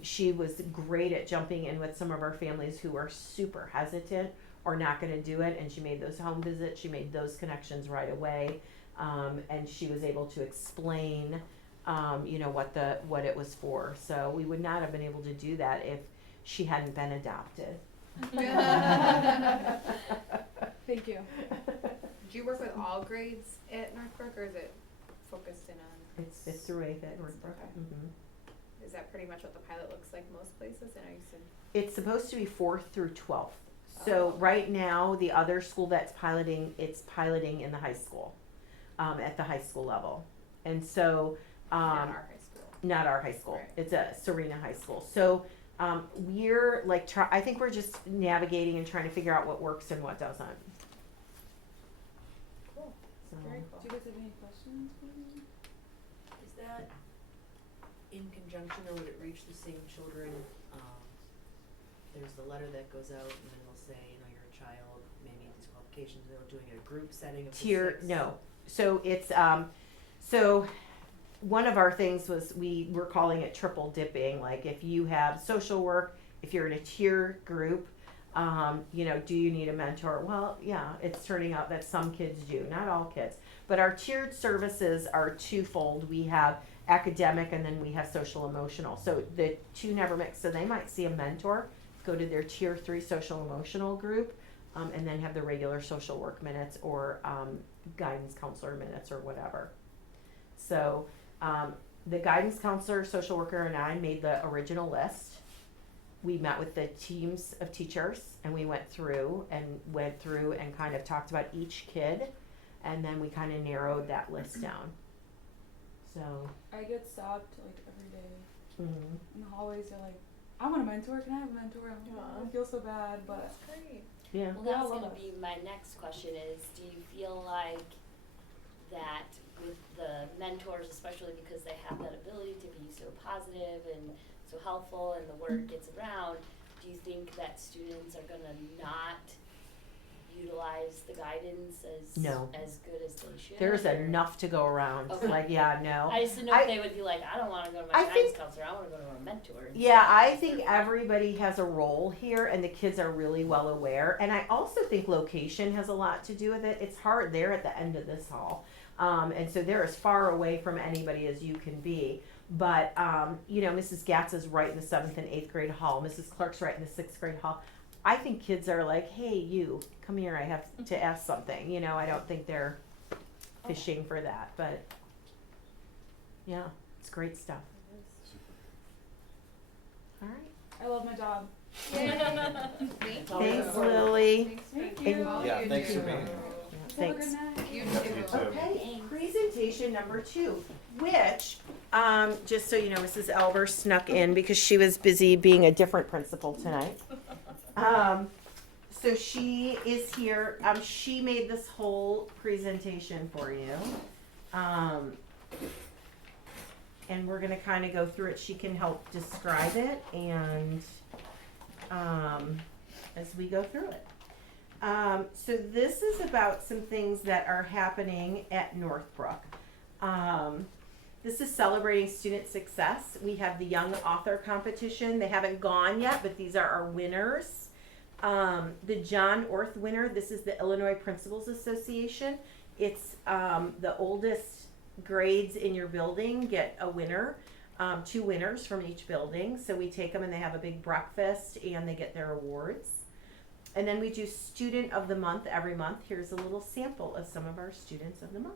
she was great at jumping in with some of our families who are super hesitant or not going to do it, and she made those home visits, she made those connections right away, and she was able to explain what it was for. So we would not have been able to do that if she hadn't been adopted. Thank you. Do you work with all grades at Northbrook, or is it focused in on? It's through 8th at Northbrook. Okay. Mm-hmm. Is that pretty much what the pilot looks like most places? I know you said. It's supposed to be 4th through 12th. So right now, the other school that's piloting, it's piloting in the high school, at the high school level. And so, Not our high school. not our high school. Right. It's a Serena High School. So, we're like, I think we're just navigating and trying to figure out what works and what doesn't. Cool. So, Very cool. Do you guys have any questions for me? Is that in conjunction, or would it reach the same children? There's the letter that goes out, and then they'll say, you're a child, maybe these qualifications, they're doing a group setting of the tier, 6. no. So it's, so one of our things was we were calling it triple dipping. Like if you have social work, if you're in a tier group, do you need a mentor? Well, yeah, it's turning out that some kids do, not all kids. But our tiered services are twofold. We have academic and then we have social emotional. So the two never mix. So they might see a mentor, go to their tier 3 social emotional group, and then have the regular social work minutes or guidance counselor minutes or whatever. So the guidance counselor, social worker, and I made the original list. We met with the teams of teachers and we went through and kind of talked about each kid, and then we kind of narrowed that list down. So I get stopped like every day mhm. in the hallways. They're like, "I want a mentor. Can I have a mentor?" I'm like, I feel so bad, but That's great. Yeah. Well, Yeah, I that's love gonna it. be my next question is, do you feel like that with the mentors, especially because they have that ability to be so positive and so helpful and the word gets around, do you think that students are gonna not utilize the guidance No. as good as they should? There's or- enough to go around. Okay. Like, yeah, no. I just didn't know if they would be like, I don't wanna go to my I guidance think- counselor, I wanna go to a mentor. Yeah, I think everybody has a role here, and the kids are really well aware. And I also think location has a lot to do with it. It's hard. They're at the end of this hall, and so they're as far away from anybody as you can be. But Mrs. Gatz is right in the 7th and 8th grade hall. Mrs. Clark's right in the 6th grade hall. I think kids are like, "Hey, you, come here. I have to ask something." I don't think they're fishing for that, but yeah, it's great stuff. All right. I love my job. Thank Thanks, you. Lily. Thank you. you. Yeah, thanks for being here. Have a good Thanks. night. You Yep, too. you too. Okay, presentation number 2, which, just so you know, Mrs. Elber snuck in because she was busy being a different principal tonight. So she is here. She made this whole presentation for you. And we're gonna kind of go through it. She can help describe it and as we go through it. So this is about some things that are happening at Northbrook. This is celebrating student success. We have the Young Author Competition. They haven't gone yet, but these are our winners. The John Orth winner, this is the Illinois Principals Association. It's the oldest grades in your building get a winner. 2 winners from each building. So we take them and they have a big breakfast and they get their awards. And then we do Student of the Month every month. Here's a little sample of some of our Students of the Month.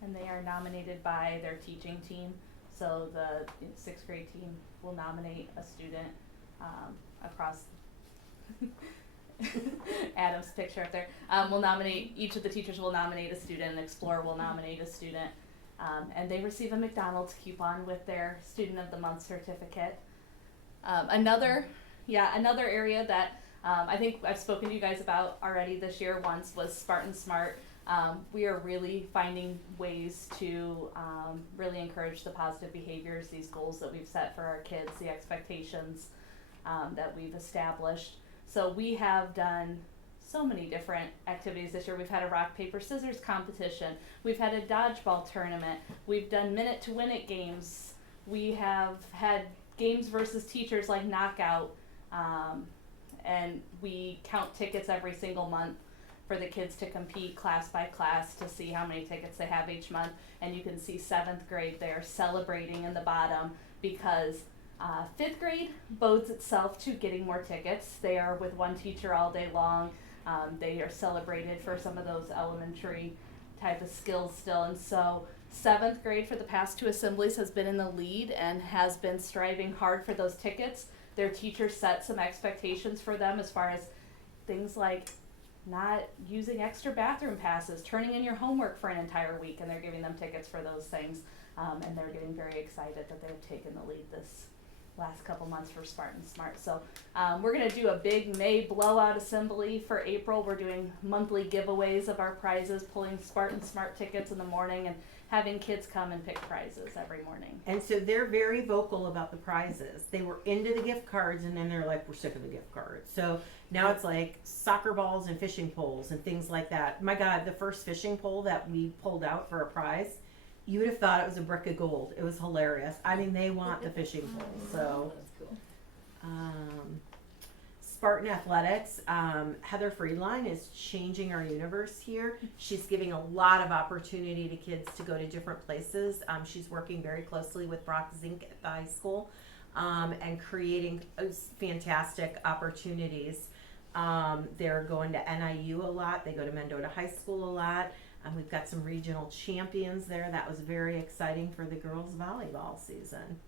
And they are nominated by their teaching team. So the 6th grade team will nominate a student across Adam's picture up there. We'll nominate, each of the teachers will nominate a student, and Explorer will nominate a student. And they receive a McDonald's coupon with their Student of the Month certificate. Another area that I think I've spoken to you guys about already this year once was Spartan Smart. We are really finding ways to really encourage the positive behaviors, these goals that we've set for our kids, the expectations that we've established. So we have done so many different activities this year. We've had a rock, paper, scissors competition. We've had a dodgeball tournament. We've done minute to win it games. We have had games versus teachers like knockout. And we count tickets every single month for the kids to compete class by class to see how many tickets they have each month. And you can see 7th grade there celebrating in the bottom because 5th grade bodes itself to getting more tickets. They are with one teacher all day long. They are celebrated for some of those elementary type of skills still. And so 7th grade for the past 2 assemblies has been in the lead and has been striving hard for those tickets. Their teachers set some expectations for them as far as things like not using extra bathroom passes, turning in your homework for an entire week, and they're giving them tickets for those things. And they're getting very excited that they've taken the lead this last couple months for Spartan Smart. So we're going to do a big May blowout assembly for April. We're doing monthly giveaways of our prizes, pulling Spartan Smart tickets in the morning and having kids come and pick prizes every morning. And so they're very vocal about the prizes. They were into the gift cards and then they're like, we're sick of the gift cards. So now it's like soccer balls and fishing poles and things like that. My God, the first fishing pole that we pulled out for a prize, you would have thought it was a brick of gold. It was hilarious. I mean, they want the fishing pole. So, That's cool. Spartan Athletics, Heather Friedline is changing our universe here. She's giving a lot of opportunity to kids to go to different places. She's working very closely with Brock Zink at the high school and creating fantastic opportunities. They're going to NIU a lot. They go to Mendota High School a lot. We've got some regional champions there. That was very exciting for the girls' volleyball season.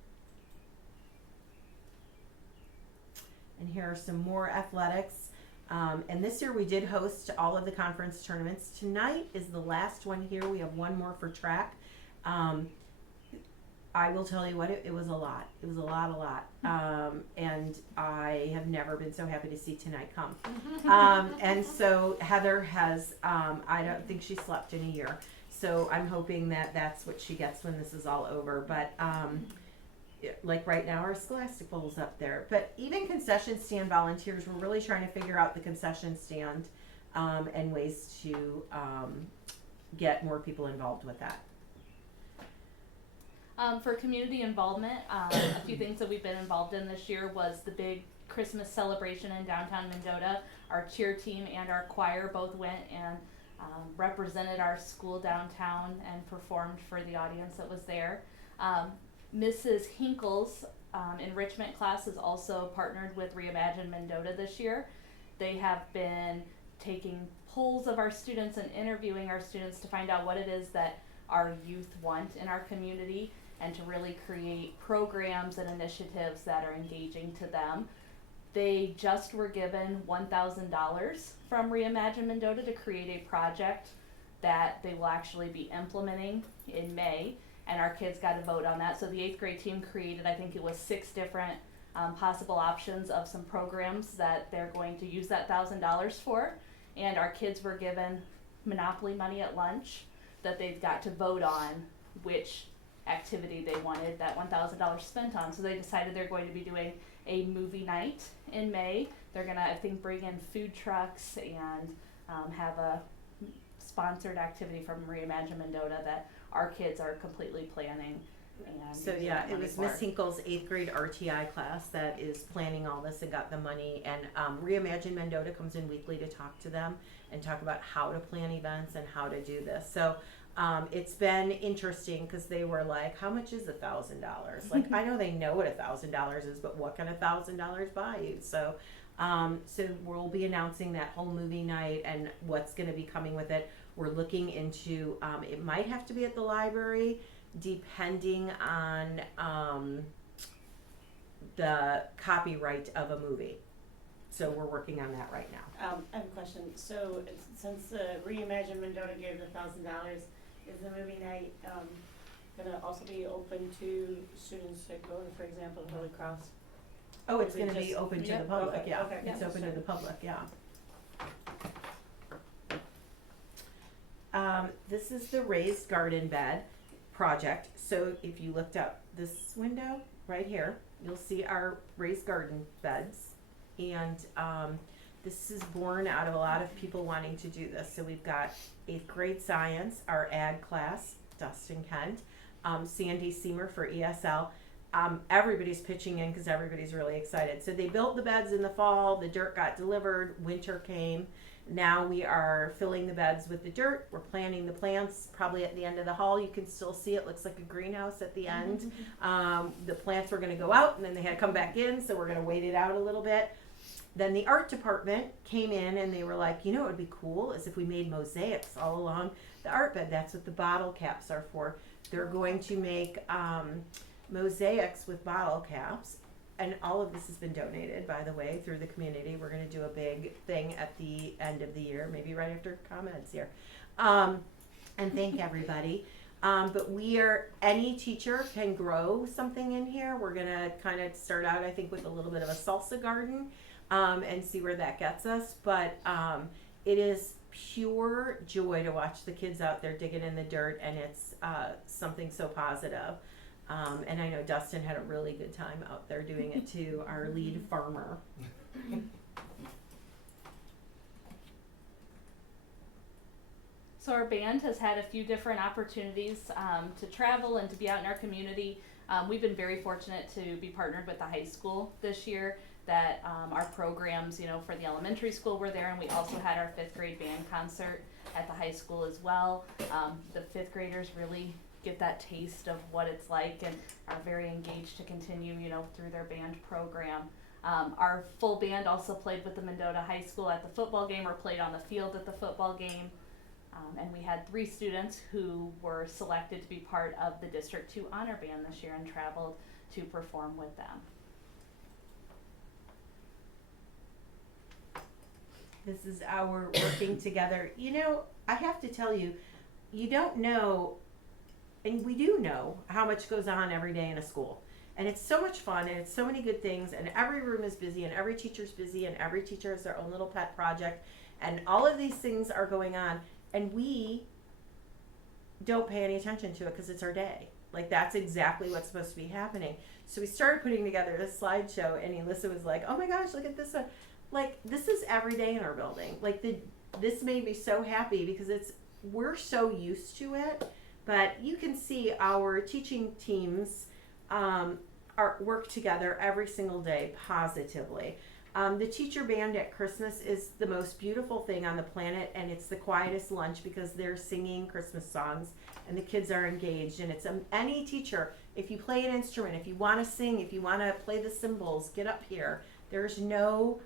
And here are some more athletics. And this year we did host all of the conference tournaments. Tonight is the last one here. We have one more for track. I will tell you what, it was a lot. It was a lot. And I have never been so happy to see tonight come. And so Heather has, I don't think she slept in a year. So I'm hoping that that's what she gets when this is all over. But like right now our Scholastic Bowl's up there. But even concession stand volunteers, we're really trying to figure out the concession stand and ways to get more people involved with that. For community involvement, a few things that we've been involved in this year was the big Christmas celebration in downtown Mendota. Our cheer team and our choir both went and represented our school downtown and performed for the audience that was there. Mrs. Hinkle's enrichment class has also partnered with Reimagine Mendota this year. They have been taking polls of our students and interviewing our students to find out what it is that our youth want in our community and to really create programs and initiatives that are engaging to them. They just were given $1,000 from Reimagine Mendota to create a project that they will actually be implementing in May, and our kids got to vote on that. So the 8th grade team created, I think it was 6 different possible options of some programs that they're going to use that $1,000 for, and our kids were given Monopoly money at lunch that they've got to vote on which activity they wanted that $1,000 spent on. So they decided they're going to be doing a movie night in May. They're gonna, I think, bring in food trucks and have a sponsored activity from Reimagine Mendota that our kids are completely planning. And So yeah, it money was for. Miss Hinkle's 8th grade RTI class that is planning all this and got the money. And Reimagine Mendota comes in weekly to talk to them and talk about how to plan events and how to do this. So It's been interesting because they were like, how much is $1,000? Like, I know they know what $1,000 is, but what can $1,000 buy you? So we'll be announcing that whole movie night and what's going to be coming with it. We're looking into, it might have to be at the library, depending on the copyright of a movie. So we're working on that right now. I have a question. So since Reimagine Mendota gave the $1,000, is the movie night gonna also be open to students to go to, for example, Holy Cross? Oh, it's Is it going to be just- open to Yeah. the public, Okay, yeah. okay. It's Yeah. open to the public, yeah. This is the raised garden bed project. So if you looked up this window right here, you'll see our raised garden beds. And this is born out of a lot of people wanting to do this. So we've got 8th grade science, our ag class, Dustin Kent, Sandy Seamer for ESL. Everybody's pitching in because everybody's really excited. So they built the beds in the fall, the dirt got delivered, winter came. Now we are filling the beds with the dirt. We're planting the plants probably at the end of the hall. You can still see it looks like a greenhouse at the end. The plants were going to go out and then they had to come back in, so we're going to wait it out a little bit. Then the art department came in and they were like, you know what would be cool is if we made mosaics all along the art bed. That's what the bottle caps are for. They're going to make mosaics with bottle caps. And all of this has been donated, by the way, through the community. We're going to do a big thing at the end of the year, maybe right after comments here. And thank everybody. But any teacher can grow something in here. We're going to kind of start out, I think, with a little bit of a salsa garden and see where that gets us. But it is pure joy to watch the kids out there digging in the dirt, and it's something so positive. And I know Dustin had a really good time out there doing it too, our lead farmer. So our band has had a few different opportunities to travel and to be out in our community. We've been very fortunate to be partnered with the high school this year, that our programs, for the elementary school were there, and we also had our 5th grade band concert at the high school as well. The 5th graders really get that taste of what it's like and are very engaged to continue, through their band program. Our full band also played with the Mendota High School at the football game, or played on the field at the football game. And we had 3 students who were selected to be part of the District 2 Honor Band this year and traveled to perform with them. This is our working together. I have to tell you, you don't know, and we do know how much goes on every day in a school. And it's so much fun, and it's so many good things, and every room is busy, and every teacher's busy, and every teacher has their own little pet project, and all of these things are going on, and we don't pay any attention to it because it's our day. Like, that's exactly what's supposed to be happening. So we started putting together this slideshow, and Alyssa was like, oh my gosh, look at this one. Like, this is every day in our building. Like, this made me so happy because we're so used to it. But you can see our teaching teams work together every single day positively. The teacher band at Christmas is the most beautiful thing on the planet, and it's the quietest lunch because they're singing Christmas songs and the kids are engaged. And it's any teacher, if you play an instrument, if you want to sing, if you want to play the cymbals, get up here. There's no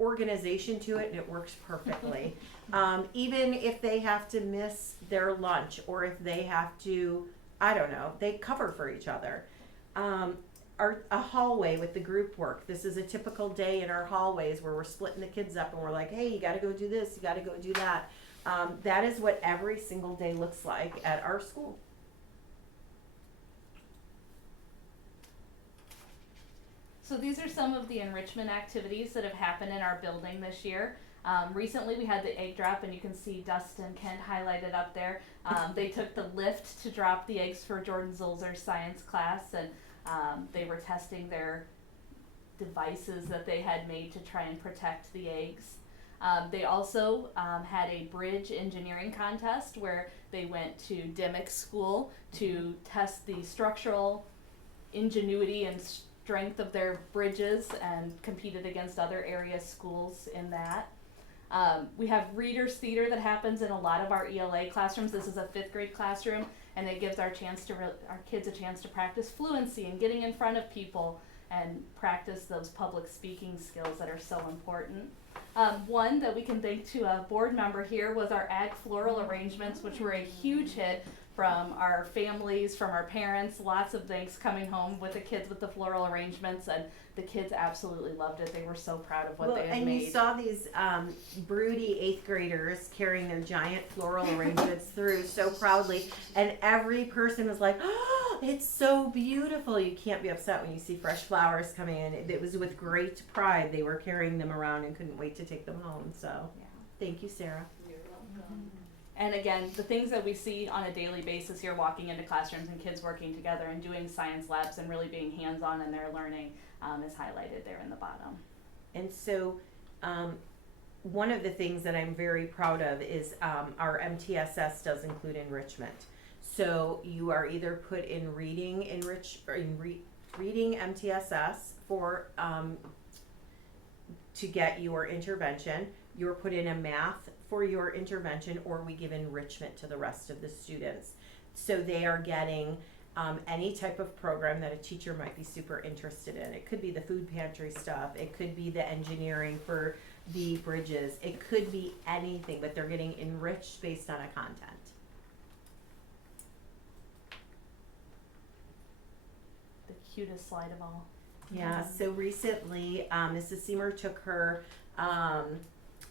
organization to it, and it works perfectly. Even if they have to miss their lunch, or if they have to, I don't know, they cover for each other. A hallway with the group work. This is a typical day in our hallways where we're splitting the kids up and we're like, hey, you got to go do this, you got to go do that. That is what every single day looks like at our school. So these are some of the enrichment activities that have happened in our building this year. Recently we had the egg drop, and you can see Dustin Kent highlighted up there. They took the lift to drop the eggs for Jordan Zolzer's science class, and they were testing their devices that they had made to try and protect the eggs. They also had a bridge engineering contest where they went to Dimick School to test the structural ingenuity and strength of their bridges, and competed against other area schools in that. We have readers theater that happens in a lot of our ELA classrooms. This is a 5th grade classroom, and it gives our kids a chance to practice fluency and getting in front of people and practice those public speaking skills that are so important. One that we can thank to a board member here was our ag floral arrangements, which were a huge hit from our families, from our parents, lots of things coming home with the kids with the floral arrangements, and the kids absolutely loved it. They were so proud of what they had and made. you saw these broody 8th graders carrying their giant floral arrangements through so proudly, and every person was like, oh, it's so beautiful. You can't be upset when you see fresh flowers coming in. It was with great pride they were carrying them around and couldn't wait to take them home. So Yeah. thank you, Sarah. You're welcome. And again, the things that we see on a daily basis here, walking into classrooms and kids working together and doing science labs and really being hands-on in their learning, is highlighted there in the bottom. And so one of the things that I'm very proud of is our MTSS does include enrichment. So you are either put in reading reading MTSS for to get your intervention. You're put in a math for your intervention, or we give enrichment to the rest of the students. So they are getting any type of program that a teacher might be super interested in. It could be the food pantry stuff, it could be the engineering for the bridges, it could be anything, but they're getting enriched based on a content. The cutest slide of all. Yeah, so recently, Mrs. Seymour took her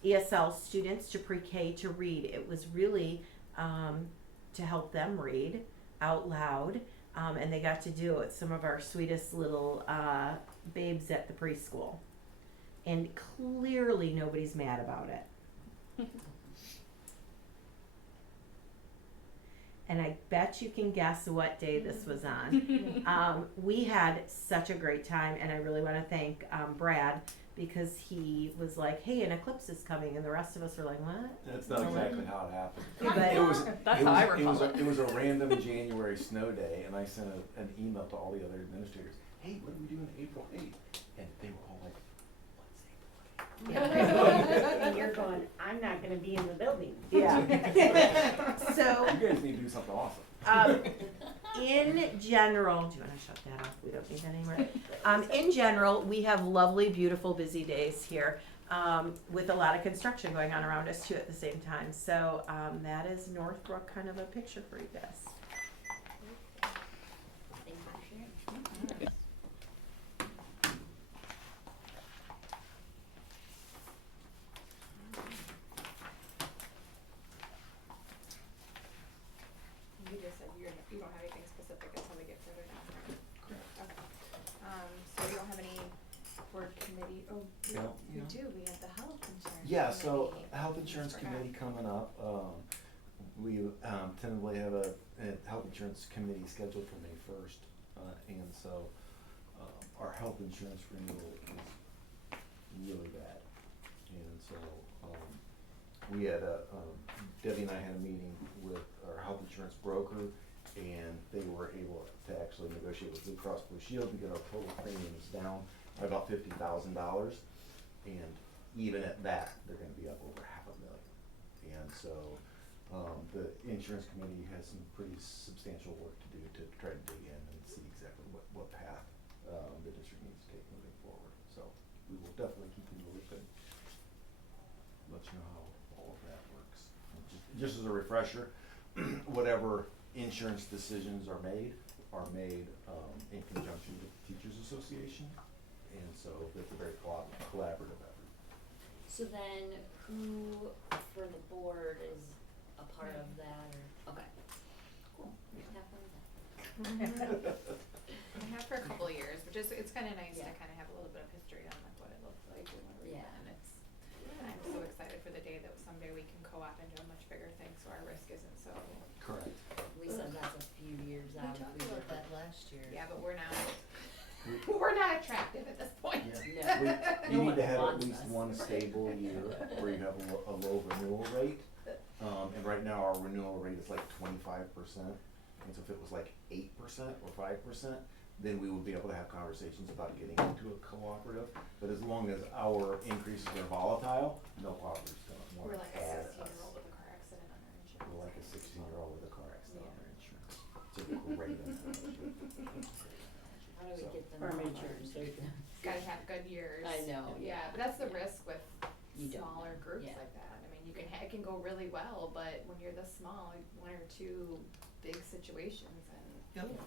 ESL students to pre-K to read. It was really to help them read out loud, and they got to do it with some of our sweetest little babes at the preschool. And clearly nobody's mad about it. And I bet you can guess what day this was on. We had such a great time, and I really want to thank Brad, because he was like, hey, an eclipse is coming, and the rest of us were like, what? That's not exactly how it happened. But That's how I recall it was a random January snow day, and I sent an email to all the other administrators. Hey, what do we do on April 8th? And they were all like, what's April 8th? And you're going, I'm not gonna be in the building. Yeah. So, You guys need to do something awesome. in general, do you want to shut that off? We don't need that anymore. In general, we have lovely, beautiful, busy days here, with a lot of construction going on around us too at the same time. So that is Northbrook, kind of a picture for you guys. Thank you for sharing. You just said you don't have anything specific until we get further down, right? Okay. So you don't have any board committee, No. we do, we have the health insurance. Yeah, so committee. health insurance Forgot. committee coming up. We tentatively have a health insurance committee scheduled for May 1st, and so our health insurance renewal is really bad. And so we had Debbie and I had a meeting with our health insurance broker, and they were able to actually negotiate with Blue Cross Blue Shield to get our total premiums down by about $50,000. And even at that, they're gonna be up over $500,000. And so, the insurance committee has some pretty substantial work to do to try to dig in and see exactly what path, the district needs to take moving forward. So, we will definitely keep you in the loop and let you know how all of that works. And just as a refresher, whatever insurance decisions are made in conjunction with the Teachers Association. And so it's a very collaborative effort. So then, who for the board is a part of that, or, okay, cool, we can have fun with that. I have for a couple of years, which is, it's kinda nice to Yeah. kinda have a little bit of history on like what it looks like and what we've Yeah. done. I'm so excited for the day that someday we can co-op into a much bigger thing, so our risk isn't so, Correct. We said that's a few years We out if talked we about did that last year. yeah, but we're not, we're not attractive at this point. Yeah. No. You No need to one have at wants least us. one stable year where you have a low renewal rate. And right now our renewal rate is like 25%. And so if it was like 8% or 5%, then we would be able to have conversations about getting into a cooperative. But as long as our increases are volatile, no cooperative is We're like a add 16-year-old with a car accident on our insurance. We're like a 16-year-old with a car accident on Yeah. their insurance. It's a great analogy. How do we So- get them Farm on insurance, there you go. Gotta have good years. I know, Yeah, but that's the yeah. risk with You don't smaller know, groups yeah. like that. I mean, you can it can go really well, but when you're this small, one or two big situations and Yep.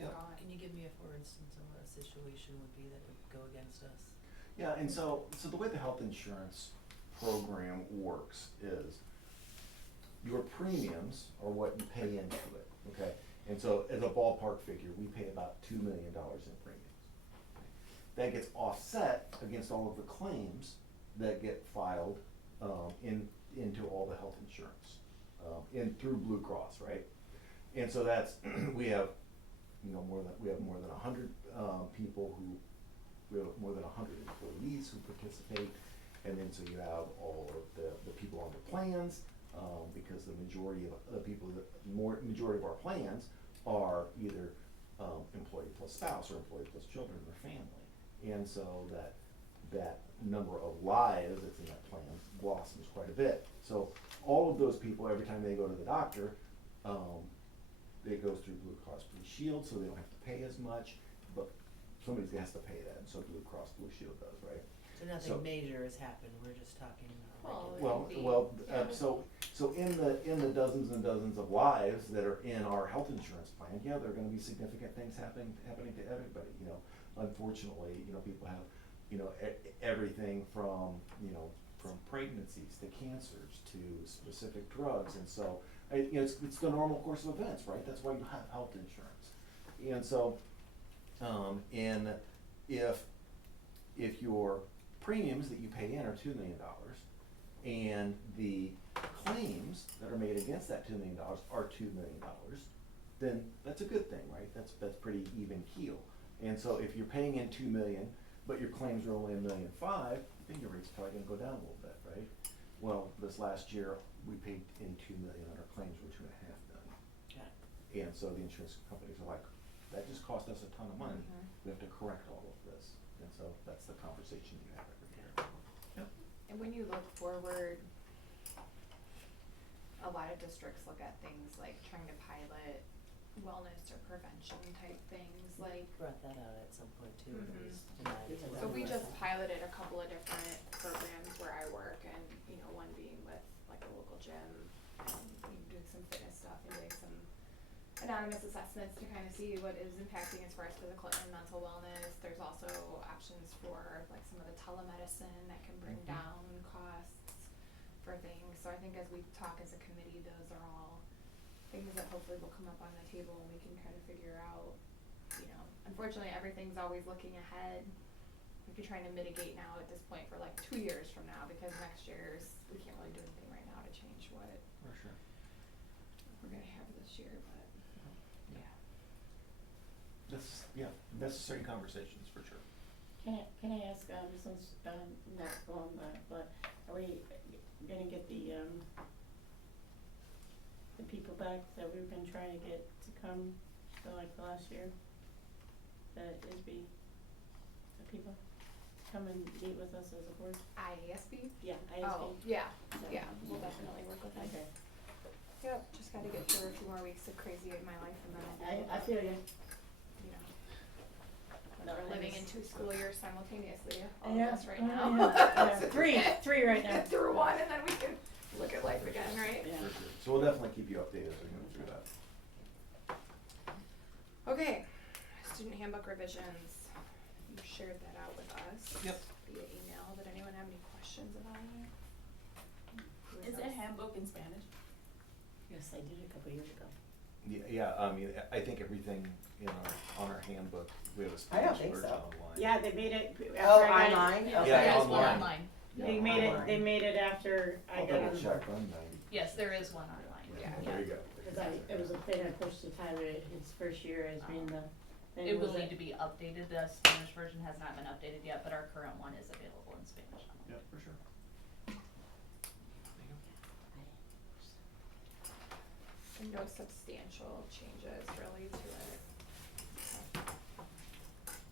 you're gone. Can you give me a for instance of what a situation would be that would go against us? Yeah, and so the way the health insurance program works is your premiums are what you pay into it, okay? And so as a ballpark figure, we pay about $2 million in premiums. That gets offset against all of the claims that get filed into all the health insurance, through Blue Cross, right? And so that's, we have more than 100 people we have more than 100 employees who participate, and then so you have all of the people on the plans, because the majority of the people, majority of our plans are either employee plus spouse or employee plus children or family, and so that number of lives that's in that plan blossoms quite a bit. So all of those people, every time they go to the doctor, it goes through Blue Cross Blue Shield, so they don't have to pay as much, but somebody has to pay that, and so Blue Cross Blue Shield does, right? So nothing So- major has happened, we're just talking Well, regular. Yeah. So in the dozens and dozens of lives that are in our health insurance plan, yeah, there are gonna be significant things happening to everybody, Unfortunately, people have, everything from pregnancies to cancers to specific drugs, and so, it's the normal course of events, right? That's why you have health insurance. And so, and if your premiums that you pay in are $2 million, and the claims that are made against that $2 million are $2 million, then that's a good thing, right? That's pretty even keel. And so if you're paying in $2 million, but your claims are only $1.5 million, then your rate's probably gonna go down a little bit, right? Well, this last year, we paid in $2 million and our claims were $2.5 million. Got it. And so the insurance companies are like, that just cost us a ton of money. Mhm. We have to correct all of this. And so that's the conversation you have every year. And when you look forward, a lot of districts look at things like trying to pilot wellness or prevention type things, like. Brought that out at some point too, and it was denied. So we just piloted a couple of different programs where I work, and one being with like a local gym, and doing some fitness stuff and doing some anonymous assessments to kind of see what is impacting as far as physical and mental wellness. There's also options for like some of the telemedicine that can bring down costs for things. So I think as we talk as a committee, those are all things that hopefully will come up on the table and we can kind of figure out, unfortunately everything's always looking ahead. We could try to mitigate now at this point for like 2 years from now, because next year's, we can't really do anything right now to change what For sure. we're gonna have this year, but yeah. Necessary conversations for sure. Can I ask, since, not on that, but are we gonna get the people back that we've been trying to get to come, for like the last year? The ISB, the people, come and meet with us as a board? IASB? Yeah, ISB. Oh, yeah, So- yeah, we'll definitely work with that. Okay. Yep, just gotta get through a few more weeks of crazy in my life, and then I feel you. We're living in 2 school years simultaneously, all Yeah. of us right Oh, now. yeah. Yeah. Three right now. Get through one, and then we can look at life again, right? Yeah. For sure. So we'll definitely keep you updated as we go through that. Okay, student handbook revisions. You shared that out with us. Yep. Via email. Did anyone have any questions about it? Is that handbook in Spanish? Yes, I did a couple years ago. Yeah, I think everything on our handbook, we have a I don't Spanish think version so. online. Yeah, they made it. Oh, after I got it. online? Yeah. Okay. Yeah, There is one online. online. They made it. They made it after I I'll got on double board. check on that. Yes, there is one online. Yeah. There you go. Because it was a thing I pushed to Tyler his first year as being the. thing It will was need to be updated. The Spanish version has not been updated yet, but our current one is available in Spanish. Yeah, for sure. And no substantial changes really to it.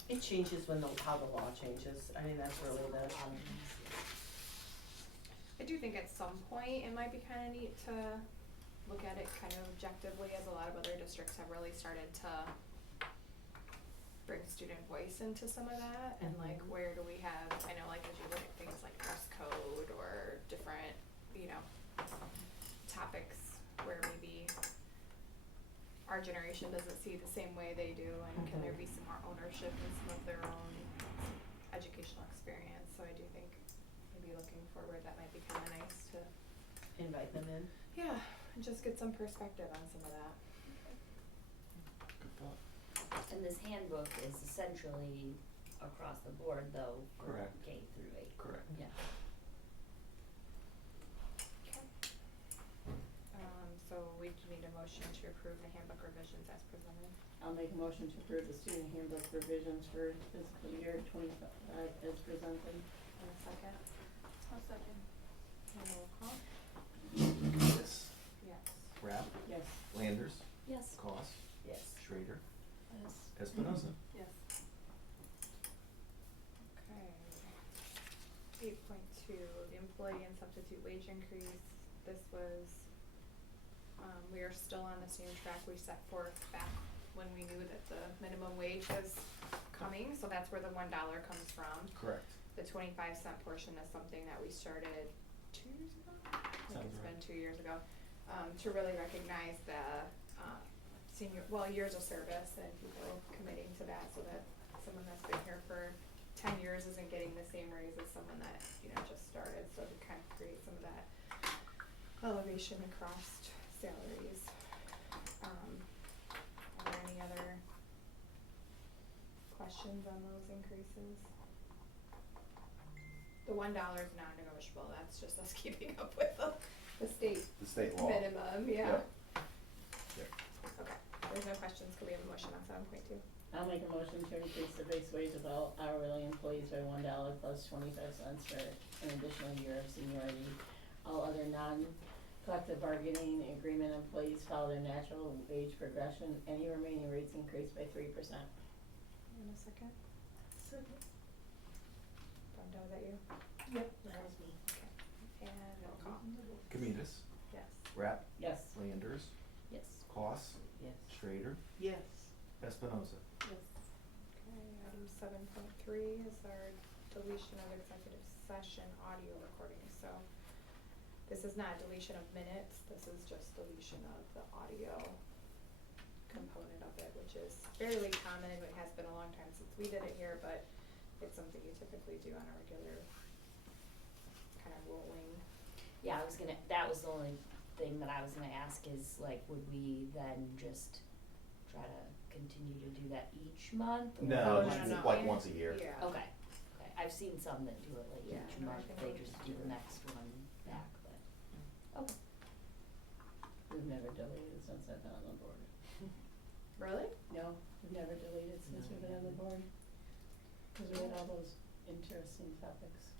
It changes when how the law changes. I mean, that's really the, I do think at some point it might be kinda neat to look at it kind of objectively, as a lot of other districts have really started to bring student voice into some of that, and like where do we have, I know like as you look at things like dress code or different, you know, topics where maybe our generation doesn't see the same way they do, and can there be some more ownership in some of their own educational experience, so I do think maybe looking forward, that might be kinda nice to, Invite them in. yeah, and just get some perspective on some of that. Good thought. And this handbook is essentially across the board though, for Correct. K through 8. Correct. Yeah. So we need a motion to approve the handbook revisions as presented. I'll make a motion to approve the student handbook revisions for fiscal year 25 as presented. And a second? I'll second. And roll call? Yes. Yes. Rapp, Yes. Landers, Yes. Cost, Yes. Schrader, Yes. Espinoza. Yes. Okay. 8.2, the employee and substitute wage increase. This was, we are still on the same track we set forth back when we knew that the minimum wage was coming, so that's where the $1 comes from. Correct. The 25-cent portion is something that we started 2 years ago? I think Sounds it's right. been 2 years ago, to really recognize the, years of service and people committing to that, so that someone that's been here for 10 years isn't getting the same raise as someone that, you know, just started, so to kind of create some of that elevation across salaries. Are there any other questions on those increases? The $1 is non-negotiable, that's just us keeping up with the state The state law. minimum, yeah. Yep. Yep. Okay, there's no questions, could we have a motion on 7.2? I'll make a motion to increase the base wage of all hourly employees by $1 plus 25 cents for an additional year of seniority. All other non-collective bargaining agreement employees follow their natural wage progression. Any remaining rates increased by 3%. In a second. Second. Brenda, was that you? Yep, that was me. Okay, and roll call. Camitas, Yes. Rapp, Yes. Landers, Yes. Cost, Yes. Schrader, Yes. Espinoza. Okay, item 7.3 is our deletion of executive session audio recordings, so this is not deletion of minutes, this is just deletion of the audio component of it, which is fairly common, it has been a long time since we did it here, but it's something you typically do on a regular kind of rolling. Yeah, that was the only thing that I was gonna ask is like, would we then just try to continue to do that each month? or- No, no, just no, no. like once a year. Yeah. Okay, okay, I've seen some that do it like Yeah, each no, I month, think they we just should do do the it. next one back, but, okay. We've never deleted since I've been on the board. Really? No, we've never deleted since we've been on the board. Cause we had all those interesting topics.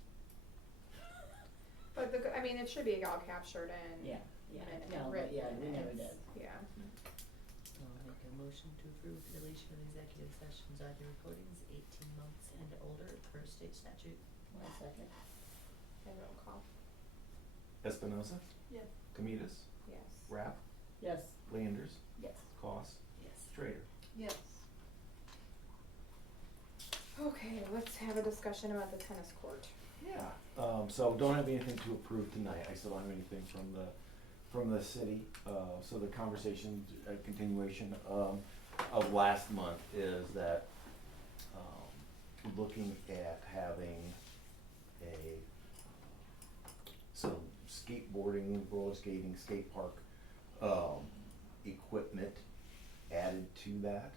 But I mean, it should be all captured in. Yeah, in no, but written yeah, we never minutes. did. Yeah. I'll make a motion to approve deletion of executive sessions audio recordings 18 months and older per state statute. 1 second. And roll call. Espinoza, Yes. Camitas, Yes. Rapp, Yes. Landers, Yes. Cost, Yes. Schrader. Yes. Okay, let's have a discussion about the tennis court. Yeah. So don't have anything to approve tonight. I still don't have anything from the city. So the conversation, continuation of last month is that looking at having some skateboarding, roller skating, skate park equipment added to that.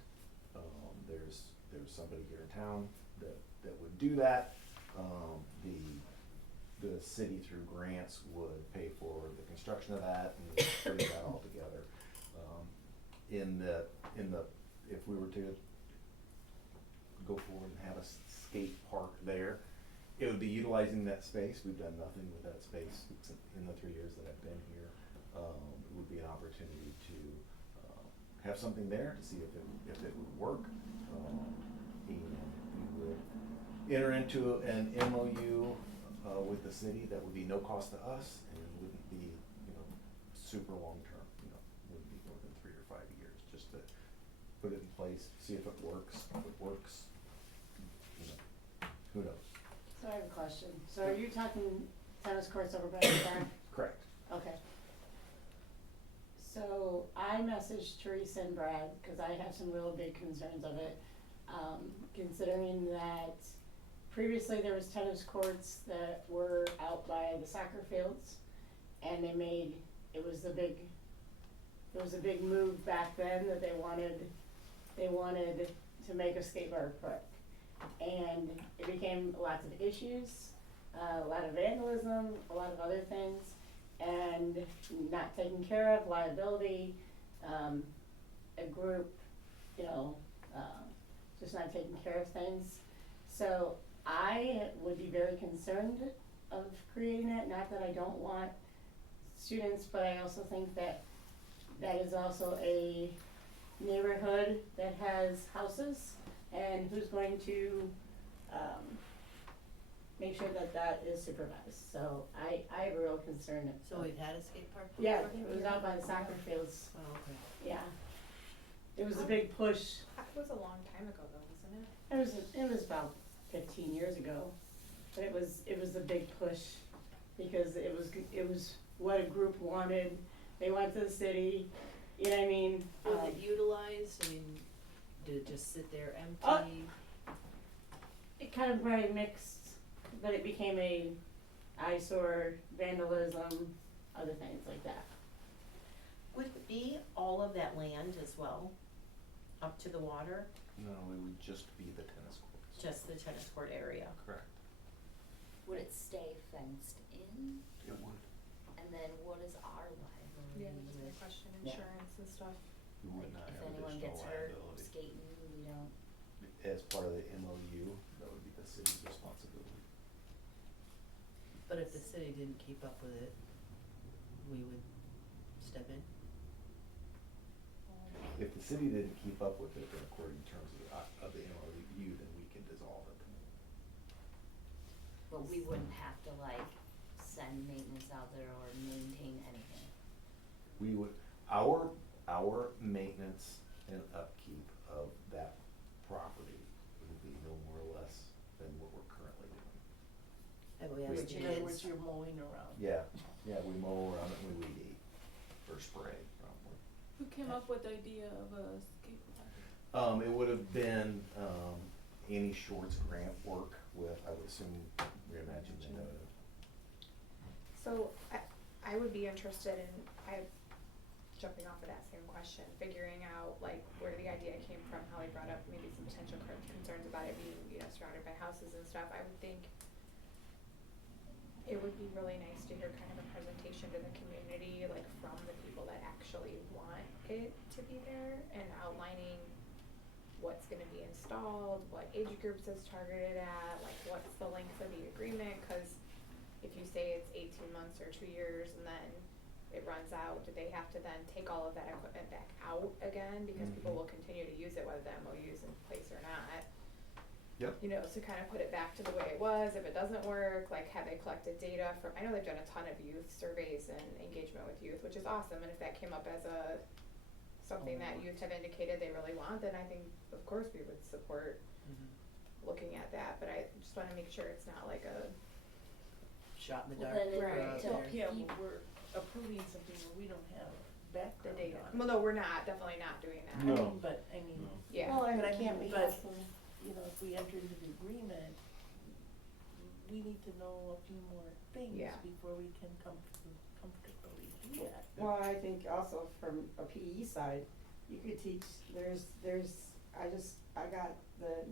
There's somebody here in town that would do that. The city through grants would pay for the construction of that and bring that all together. If we were to go forward and have a skate park there, it would be utilizing that space. We've done nothing with that space in the 3 years that I've been here. It would be an opportunity to have something there to see if it would work. And we would enter into an MOU with with the city that would be no cost to us and wouldn't be, you know, super long-term, you know, wouldn't be more than 3 or 5 years, just to put it in place, see if it works. If it works, you know, who knows? So I have a question. So are you talking tennis courts over by the barn? Correct. Okay. So I messaged Teresa and Brad, cause I have some real big concerns of it, considering that previously there was tennis courts that were out by the soccer fields, and it was a big move back then that they wanted to make a skate park. And it became lots of issues, a lot of vandalism, a lot of other things, and not taken care of, liability, a group, you know, just not taking care of things. So I would be very concerned of creating it, not that I don't want students, but I also think that is also a neighborhood that has houses, and who's going to, make sure that is supervised. So I have a real concern. So we've had a skate park Yeah, before? it was out by the soccer fields, Oh, okay. yeah. It was a big push. That was a long time ago though, wasn't it? It was about 15 years ago, but it was a big push, because it was what a group wanted. They went to the city, you know what I mean? Was it utilized? I mean, did it just sit there Oh. empty? It kind of probably mixed, but it became a eyesore, vandalism, other things like that. Would it be all of that land as well, up to the water, No, it would just be the tennis courts. just the tennis court area? Correct. Would it stay fenced in? It would. And then what is our liability Yeah, that's my with, question, Yeah. insurance and stuff. We would like, not if have anyone additional gets hurt liability. skating, we don't, As part of the MOU, that would be the city's responsibility. But if the city didn't keep up with it, we would step in? If the city didn't keep up with it, then according to terms of the MOU, then we can dissolve it. but we wouldn't have to like send maintenance out there or maintain anything. We would, our maintenance and upkeep of that property would be no more or less than what we're currently doing. And we have Which some in other kids. you're mowing around. Yeah, we mow around it and we weed eat, or spray, probably. Who came up with the idea of a skate park? It would have been, Annie Short's grant work with, I would assume, Reimagine Minnesota. So I would be interested in, jumping off of that same question, figuring out like where the idea came from, how he brought up maybe some potential concerns about it being, you know, surrounded by houses and stuff. I would think it would be really nice to hear kind of a presentation to the community, like from the people that actually want it to be there, and outlining what's gonna be installed, what age groups it's targeted at, like what's the length of the agreement, cause if you say it's 18 months or 2 years and then it runs out, do they have to then take all of that equipment back out again, because people will continue to use it whether the MOU's in place or not. Yep. You know, so kind of put it back to the way it was. If it doesn't work, like have they collected data from, I know they've done a ton of youth surveys and engagement with youth, which is awesome, and if that came up as something that youth have indicated they really want, then I think of course we would support looking at that, but I just wanna make sure it's not like a, Shot in the Well, dark. then it- Right. to Yeah, keep- but we're approving something where we don't have the background data. on it. Well, no, we're not, definitely not doing that. No. But, I mean, No. Yeah. Well, and but I it can't mean, be but, helpful. you know, if we enter into the agreement, we need to know a few more things Yeah. before we can comfortably do that. Well, I think also from a PE side, you could teach, I got the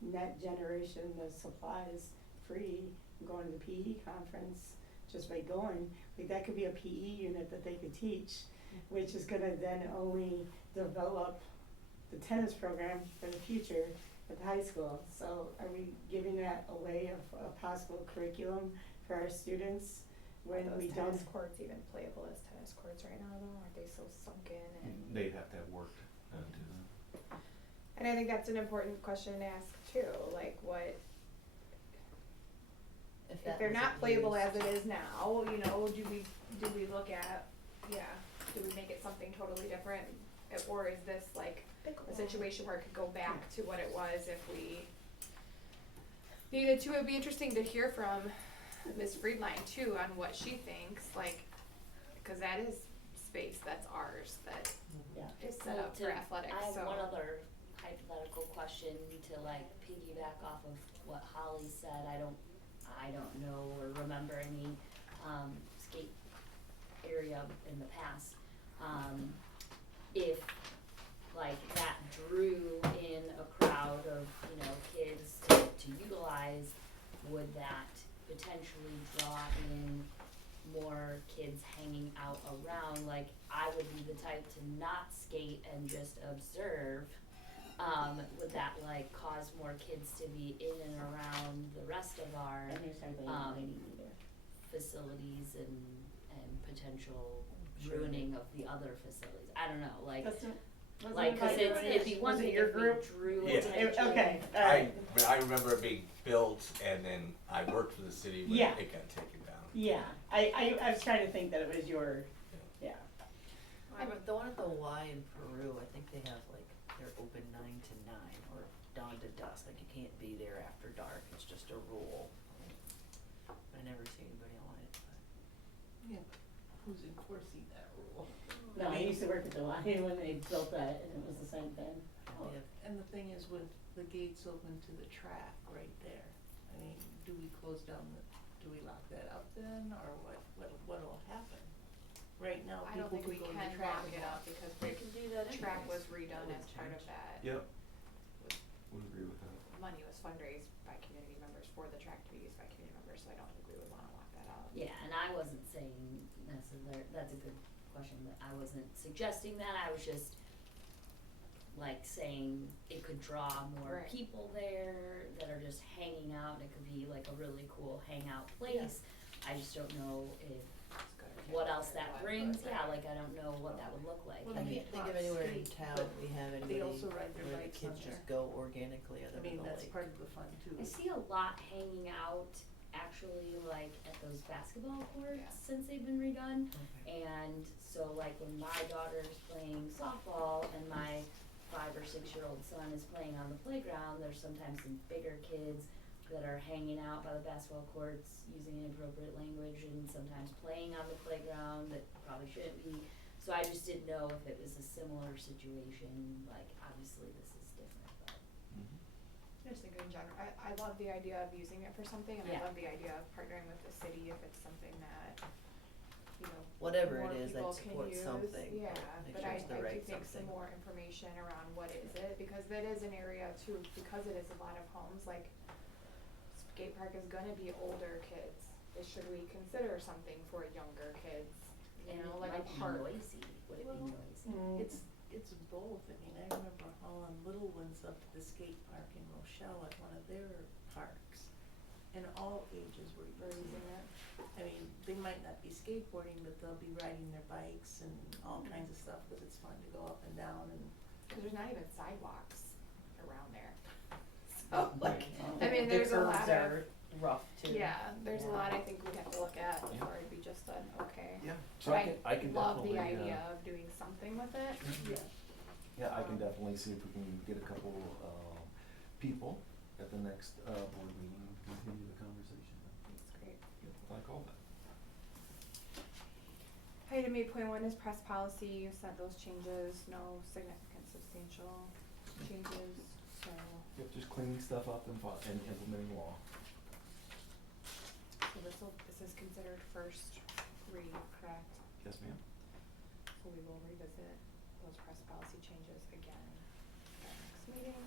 net generation, the supplies free, going to the PE conference, just by going, like that could be a PE unit that they could teach, which is gonna then only develop the tennis program for the future at the high school. So are we giving that away of a possible curriculum for our students when Are we those don't? tennis courts even playable as tennis courts right now though? Aren't they so sunken and? They'd have to have work done to them. And I think that's an important question to ask too, like what, if they're not playable as it is now, you know, do we look at, do we make it something totally different? Or is this like a situation where it could go back to what it was if we needed to? It'd be interesting to hear from Ms. Friedline too on what she thinks, like, cause that is space that's ours, that Yeah. is set up for athletics, I have so. one other hypothetical question to like piggyback off of what Holly said. I don't know or remember any skate area in the past. If like that drew in a crowd of, you know, kids to utilize, would that potentially draw in more kids hanging out around? Like, I would be the type to not skate and just observe. Would that like cause more kids to be in and around the rest of our And there's hardly any lady either. facilities and potential ruining of the other facilities? I don't know, like, cause it'd be one thing if we drew Yeah. attention. Okay, I remember it being built and then I worked for the city when Yeah. it got taken down. yeah, I was trying to think that it was your, yeah. The one at the Y in Peru, I think they have like, they're open 9 to 9 or dawn to dusk, like you can't be there after dark, it's just a rule. I never see anybody on it, but. Yeah, but who's enforcing that rule? No, I used to work at the Y when they built that, and it was the same thing. Well, Yeah. and the thing is with the gates open to the track right there, I mean, do we close down do we lock that up then, or what'll happen? Right now, I don't people think we could go to can the track lock and it up because They can do that the track was anyways. redone That as wouldn't part of change. that. Yep. Would agree with that. Money was fundraised by community members for the track to be used by community members, so I don't think we would wanna lock that up. Yeah, and I wasn't saying necessarily, that's a good question, but I wasn't suggesting that, I was just like saying it could draw more Right. people there that are just hanging out, and it could be like a really cool hangout place. I just don't know if, It's good or what bad else or that what, brings, but- yeah, like I don't know what that would look like. Well, I I they mean, can't think of can't anywhere in skate, town but we have they anybody also ride their where the bikes kids on just there. go organically other I than mean, the that's lake. part of the fun too. I see a lot hanging out actually like at those basketball courts Yeah. since they've been redone. Okay. And so like when my daughter's playing softball and my 5 or 6-year-old son is playing on the playground, there's sometimes some bigger kids that are hanging out by the basketball courts using inappropriate language and sometimes playing on the playground that probably shouldn't be. So I just didn't know if it was a similar situation, like obviously this is different, but. I just think in general, I love the idea of using it for something, and Yeah. I love the idea of partnering with the city if it's something that, you know, Whatever more it is, people that can supports use. something, Yeah, make but sure I it's the do right think some something. more information around what is it, because that is an area too, because it is a lot of homes, like, skate park is gonna be older kids. Should we consider something for younger kids, you And know, it like might a be park? noisy, would it be Well, noisy? It's both, I mean, I remember hauling little ones up to the skate park in Rochelle at one of their parks, and all ages were using it. I mean, they might not be skateboarding, but they'll be riding their bikes and all kinds of stuff, cause it's fun to go up and down and. Cause there's not even sidewalks around there. So like, I mean, there's a lot of, rough too. yeah, there's a Yeah. lot I think we'd have to look at before it'd be just an okay. Yeah, so But I can love the definitely, idea of doing something with it. Yeah. yeah, I can definitely see if we can get a couple, people at the next, board meeting and continue the conversation. That's great. I like all that. Item 8.1 is press policy. You sent those changes, no significant substantial changes, so. Yep, just cleaning stuff up and implementing law. So this is considered first read, correct? Yes, ma'am. So we will revisit those press policy changes again at our next meeting.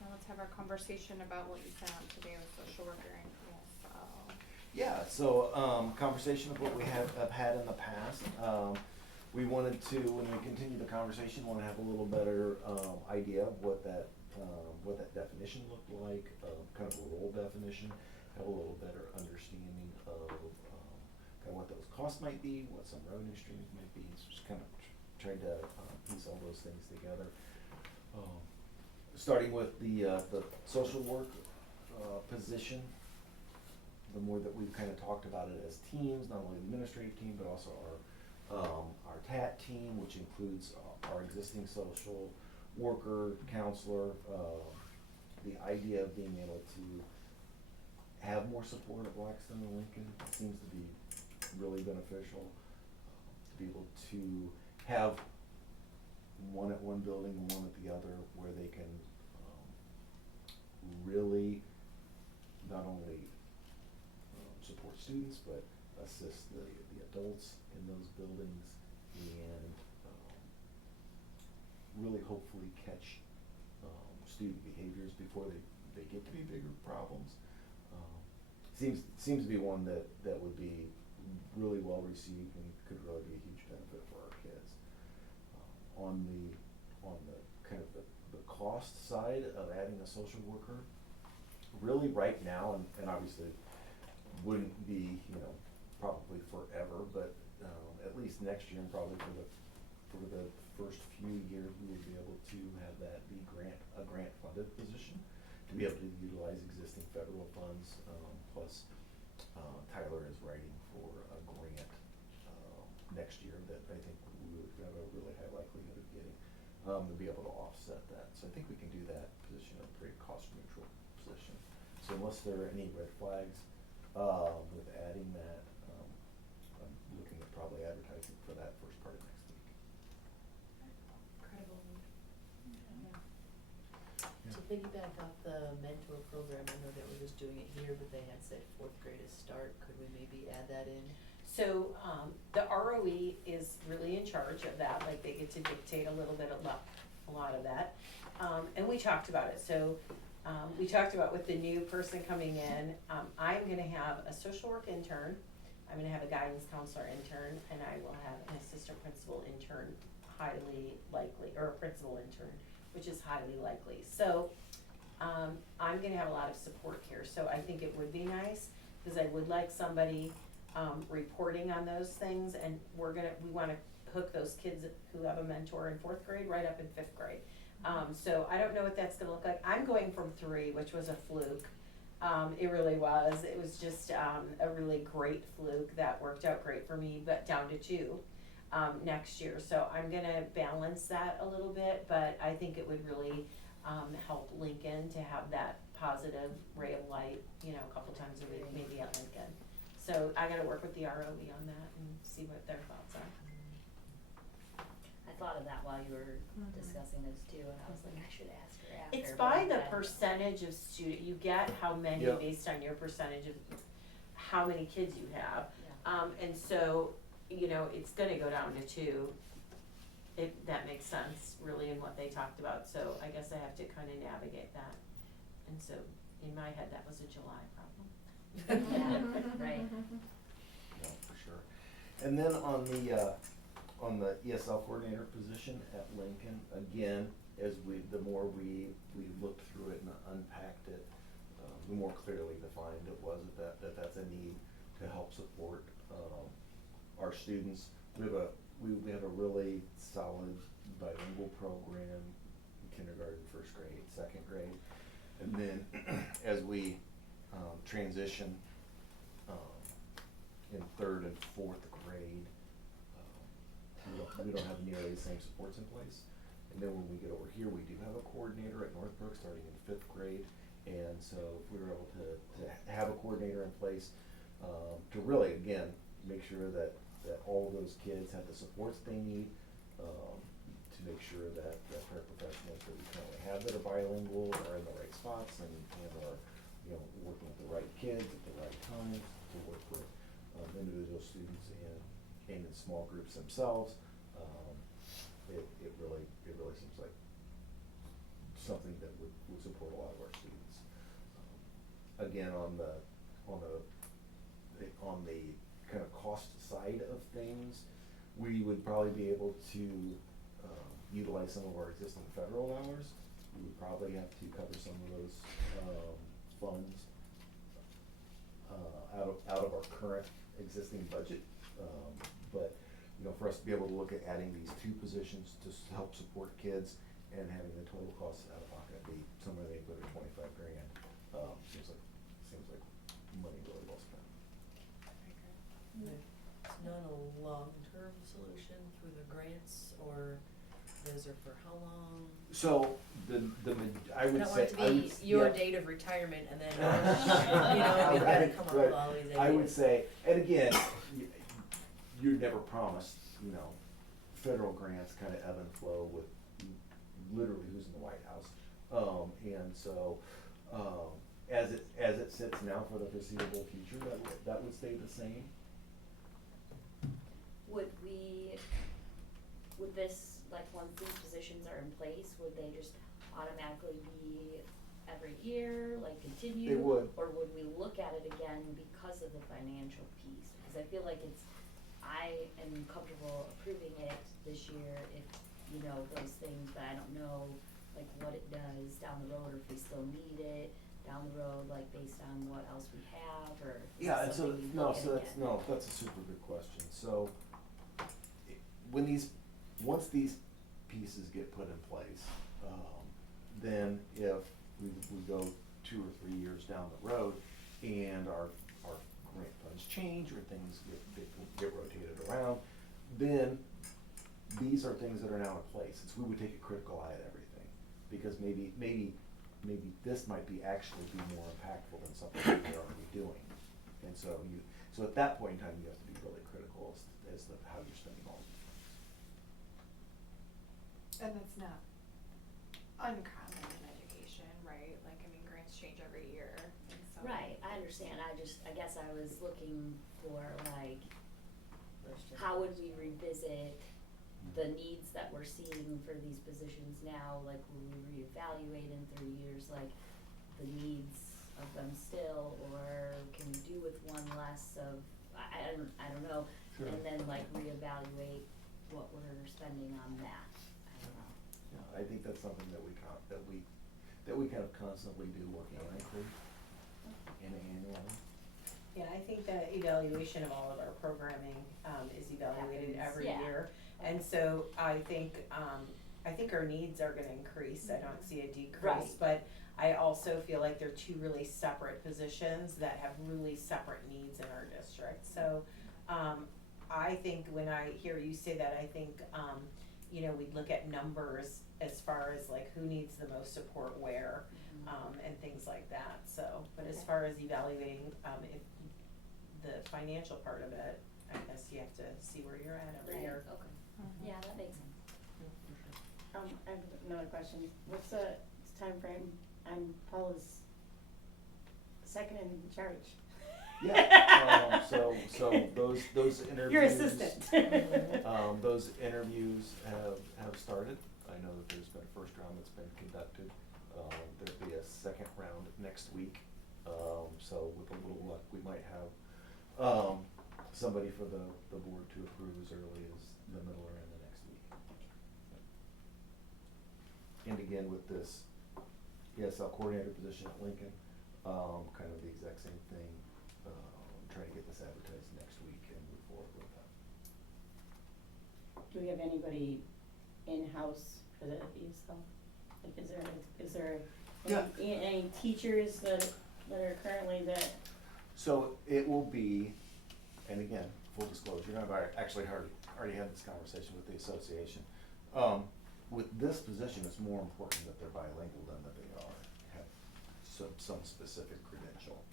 Now let's have our conversation about what you sent out today with social worker and ESL. Yeah, so, conversation of what we have had in the past. We wanted to, when we continue the conversation, wanna have a little better, idea of what that definition looked like, kind of a role definition, have a little better understanding of, kind of what those costs might be, what some revenue streams might be, so just kind of tried to, piece all those things together. Starting with the social work, position. the more that we've kind of talked about it as teams, not only the administrative team, but also our TAT team, which includes our existing social worker, counselor, the idea of being able to have more support at Blackstone and Lincoln seems to be really beneficial. To be able to have one at one building and one at the other, where they can really not only support students, but assist the adults in those buildings and really hopefully catch student behaviors before they get to be bigger problems. Seems to be one that would be really well received and could really be a huge benefit for our kids. On the kind of the cost side of adding a social worker, really right now, and obviously wouldn't be, probably forever, but at least next year and probably for the first few years, we would be able to have that be a grant funded position to be able to utilize existing federal funds. Plus, Tyler is writing for a grant next year that I think we would have a really high likelihood of getting to be able to offset that. So I think we can do that position in a pretty cost neutral position. So unless there are any red flags with adding that, I'm looking at probably advertising for that first part of next week. Incredible need. To piggyback off the mentor program, I know that we're just doing it here, but they had said fourth grade is start, could we maybe add that in? So, the ROE is really in charge of that, like they get to dictate a little bit, a lot of that. And we talked about it, so, we talked about with the new person coming in, I'm gonna have a social work intern, I'm gonna have a guidance counselor intern, and I will have an assistant principal intern, highly likely, or a principal intern, which is highly likely. So, I'm gonna have a lot of support here, so I think it would be nice, cause I would like somebody, reporting on those things, and we wanna hook those kids who have a mentor in fourth grade right up in fifth grade. So I don't know what that's gonna look like. I'm going from 3, which was a fluke. It really was. It was just, a really great fluke that worked out great for me, but down to 2, next year. So I'm gonna balance that a little bit, but I think it would really, help Lincoln to have that positive ray of light, a couple times a week, maybe at Lincoln. So I gotta work with the ROE on that and see what their thoughts are. I thought of that while you were discussing this too, and I was like, I should ask her after. It's but by I the hadn't. percentage of student, you get how many Yep. based on your percentage of how many kids you have. Yeah. And so, it's gonna go down to 2. That makes sense, really, in what they talked about, so I guess I have to kinda navigate that. And so, in my head, that was a July problem. Yeah, right. No, for sure. And then on the ESL coordinator position at Lincoln, again, the more we looked through it and unpacked it, the more clearly defined it was that's a need to help support our students. We have a really solid bilingual program, kindergarten, first grade, second grade, and then as we transition in third and fourth grade, we don't have nearly the same supports in place. And then when we get over here, we do have a coordinator at Northbrook starting in fifth grade. And so if we were able to have a coordinator in place to really, again, make sure that all of those kids have the supports they need, to make sure that the paraprofessionals that we currently have that are bilingual are in the right spots and are working with the right kids at the right times to work with individual students and in small groups themselves. It really seems like something that would support a lot of our students. Again, on the kind of cost side of things, we would probably be able to utilize some of our existing federal dollars. We would probably have to cover some of those funds out of our current existing budget. But for us to be able to look at adding these 2 positions to help support kids and having the total cost out of pocket be somewhere in the neighborhood of $25,000, seems like money really well spent. long-term solution through the grants, or those are for how long? So I I would don't want say, it to I would, be your yeah. date of retirement and then, we've gotta come up with all these ideas. I would say, and again, you're never promised, federal grants kind of ebb and flow with literally who's in the White House. And so, as it sits now for the foreseeable future, that would stay the same. Would this, like, once these positions are in place, would they just automatically be every year, like, continue? They would. Or would we look at it again because of the financial piece? Because I feel like I am comfortable approving it this year if, those things, but I don't know, like, what it does down the road, or if we still need it down the road, like, based on what else we have, or is Yeah, and this so, something we look at again? that's a super good question. So, once these pieces get put in place, then if we go 2 or 3 years down the road and our grant funds change or things get rotated around, then these are things that are now in place. We would take a critical eye at everything, because maybe this might be more impactful than something that we're already doing. And so at that point in time, you have to be really critical as to how you're spending all of it. And that's not uncommon in education, right? Like, grants change every year, and so. Right, I understand, I guess I was looking for, like, how would we revisit the needs that we're seeing for these positions now? Like, will we reevaluate in 3 years, like, the needs of them still, or can we do with one less of, I don't know. Sure. And then, like, reevaluate what we're spending on that, I don't know. Yeah, I think that's something that we kind of constantly do organically and annually. Yeah, I think that evaluation of all of our programming, is evaluated Happens, every yeah. year. And so I think our needs are gonna increase, I don't see a decrease, Right. but I also feel like they're two really separate positions that have really separate needs in our district. So, I think when I hear you say that, I think, we'd look at numbers as far as like who needs the most support where, and things like that, so. But as Okay. far as evaluating, if the financial part of it, I guess you have to see where you're at every Right, year. okay, yeah, that makes sense. I have another question. What's the timeframe on Paula's second in charge? Yeah, so those interviews. Your assistant. Those interviews have started. I know that there's been a first round that's been conducted. There'll be a second round next week. So with a little luck, we might have somebody for the board to approve as early as the middle or end of next week. And again, with this ESL coordinator position at Lincoln, kind of the exact same thing. Trying to get this advertised next week and move forward with that. Do we have anybody in-house for the ESL? Like, is there any teachers that are currently that? So it will be, and again, full disclosure, I've actually already had this conversation with the association. With this position, it's more important that they're bilingual than that they have some specific credential,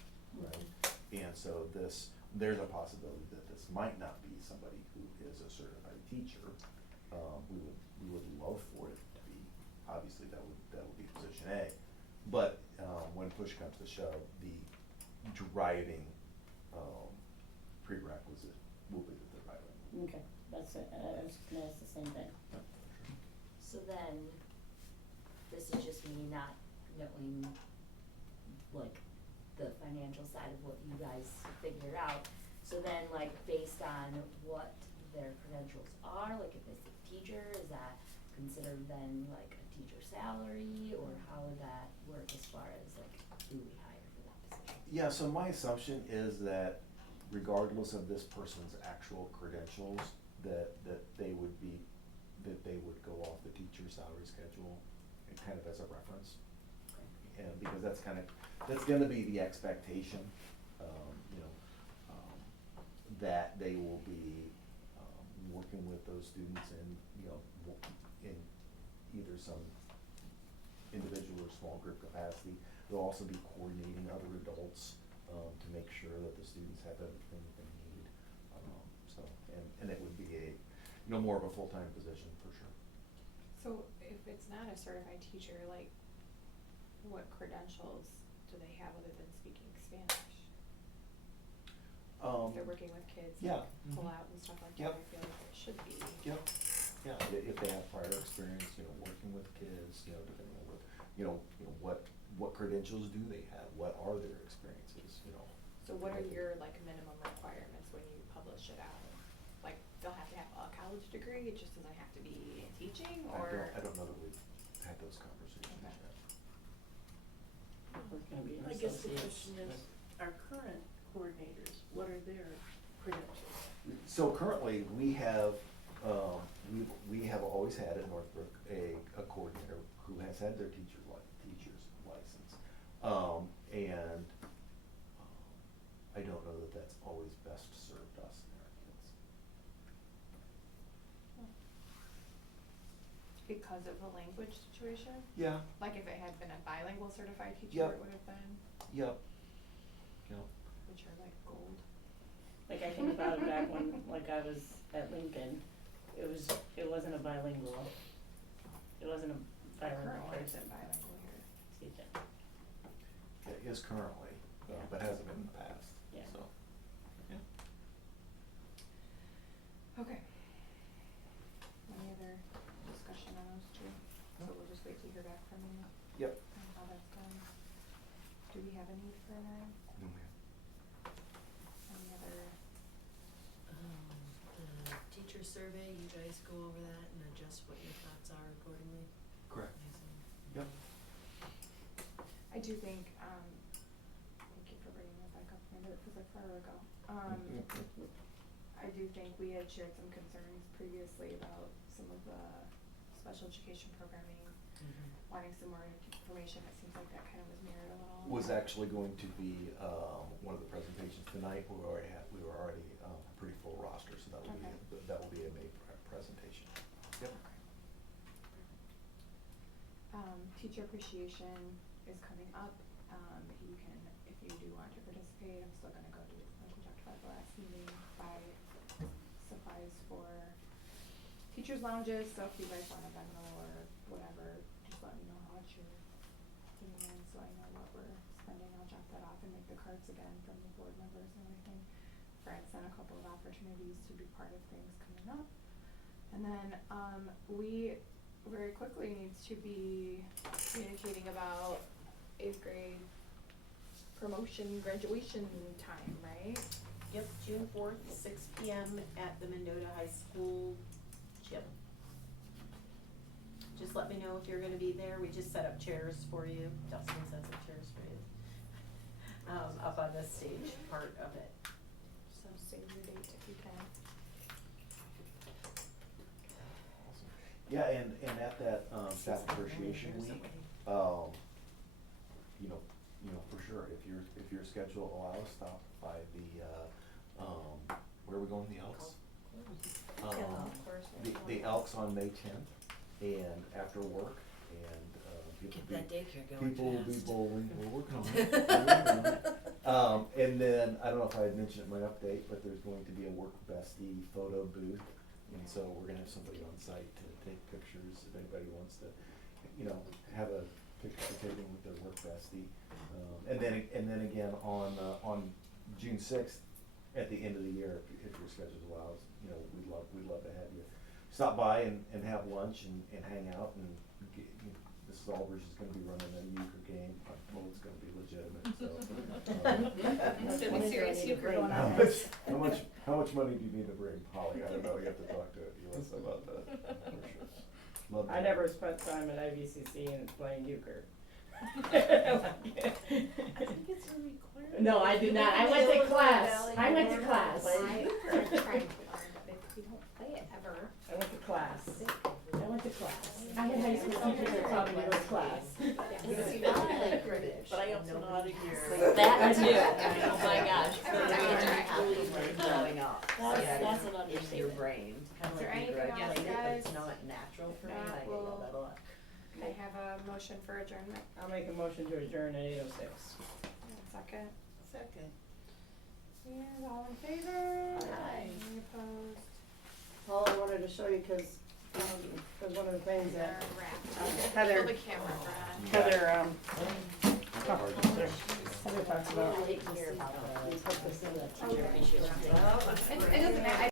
right? And so there's a possibility that this might not be somebody who is a certified teacher. We would love for it to be, obviously that would be position A. But when push comes to shove, the driving prerequisite will be that they're bilingual. Okay, that's it. I was gonna ask the same thing. So then, this is just me not knowing, like, the financial side of what you guys figure out. So then, like, based on what their credentials are, like if it's a teacher, is that considered then like a teacher salary, or how would that work as far as like who we hire for that position? Yeah, so my assumption is that regardless of this person's actual credentials, that they would go off the teacher salary schedule and kind of as a reference. And because that's gonna be the expectation, that they will be working with those students in, in either some individual or small group capacity. They'll also be coordinating other adults, to make sure that the students have everything that they need. So, and it would be more of a full-time position for sure. So if it's not a certified teacher, like, what credentials do they have other than speaking Spanish? If they're working with kids, yeah, like, pull out and stuff like Yep. that, I feel like it should be. Yep, yeah, if they have prior experience, working with kids, depending on what credentials do they have, what are their experiences, So what are your, like, minimum requirements when you publish it out? Like, they'll have to have a college degree, it just doesn't have to be in teaching, or? I don't know that we've had those conversations Okay. yet. We're gonna be an I guess the associate's, question is, our current coordinators, what are their credentials? So currently, we have always had at Northbrook a coordinator who has had their teacher's license. And I don't know that that's always best served us and our kids. Because of the language situation? Yeah. Like, if it had been a bilingual certified teacher, Yep. it would have been, Yep. which are like gold. like, I think about it back when, like, I was at Lincoln, it wasn't a bilingual. It wasn't a bilingual Currently, it's person. bilingual here. Teaching. It is currently, Yeah. but hasn't been in the past, Yeah. so, yeah. Okay. Any other discussion on those two? So we'll just wait to hear back from you Yep. on how that's going. Do we have a need for an eye? Any other? The teacher survey, you guys go over that and adjust what your thoughts are accordingly. Correct. Amazing. Yep. I do think, thank you for bringing that back up, maybe it was like forever ago. I do think we had shared some concerns previously about some of the special education programming, wanting some more information. It seems like that kind of was mirrored a little. Was actually going to be, one of the presentations tonight. We were already a pretty full roster, so that will be, Okay. that will be a May presentation. Yep. Teacher appreciation is coming up. You can, if you do want to participate, I'm still gonna go to, like we talked about the last meeting, buy supplies for teachers' lounges, so if you guys want a Venmo or whatever, just let me know how much you're putting in, so I know what we're spending. I'll drop that off and make the cards again from the board members and everything. Brad sent a couple of opportunities to be part of things coming up. And then, we very quickly needs to be communicating about 8th grade promotion, graduation time, right? Yep, June 4th, 6 p.m. at the Mendota High School gym. Just let me know if you're gonna be there. We just set up chairs for you. Dustin sets up chairs for you. Up on the stage part of it. So save your date if you can. Yeah, and at that, staff appreciation week, for sure, if your schedule allows, stop by the, where are we going, the Elks? The Elks on May 10th, and after work, and, Get that daycare going people will be fast. bowling, we're working on it. We're working on it. And then, I don't know if I had mentioned it in my update, but there's going to be a work bestie photo booth. And so we're gonna have somebody on site to take pictures, if anybody wants to, have a picture taken with their work bestie. And then again, on June 6th, at the end of the year, if your schedule allows, we'd love to have you stop by and have lunch and hang out and get, Mrs. Albridge is gonna be running a euchre game. I know it's gonna be legitimate, so. It's gonna be serious euchre going on. How much money do you need to bring, Holly? I don't know, you have to talk to Elissa about that, for sure. Love I that. never spent time at IVCC and playing euchre. I think it's a requirement. No, I did not. I went to class. I went to class. I'm trying to learn, but if we don't play it ever. I went to class. I went to class. I had high school teachers that taught me to go to class. But I also know how to hear. That too. Oh my gosh. Growing up. That's That's an in your understatement. brain. Kind of Is there like anything begrudging else, it, but it's guys? not natural for me, Not I get will- yelled at a lot. I have a motion for adjournment. I'll make a motion to adjourn at 8:06. Second. Second. And all in favor? Aye. Any opposed? All I wanted to show you, cause one of the things They're that wrapped. Heather- Pull the camera, Brad. Heather, I Heather talks about. Take care about We put this in the teacher appreciation day.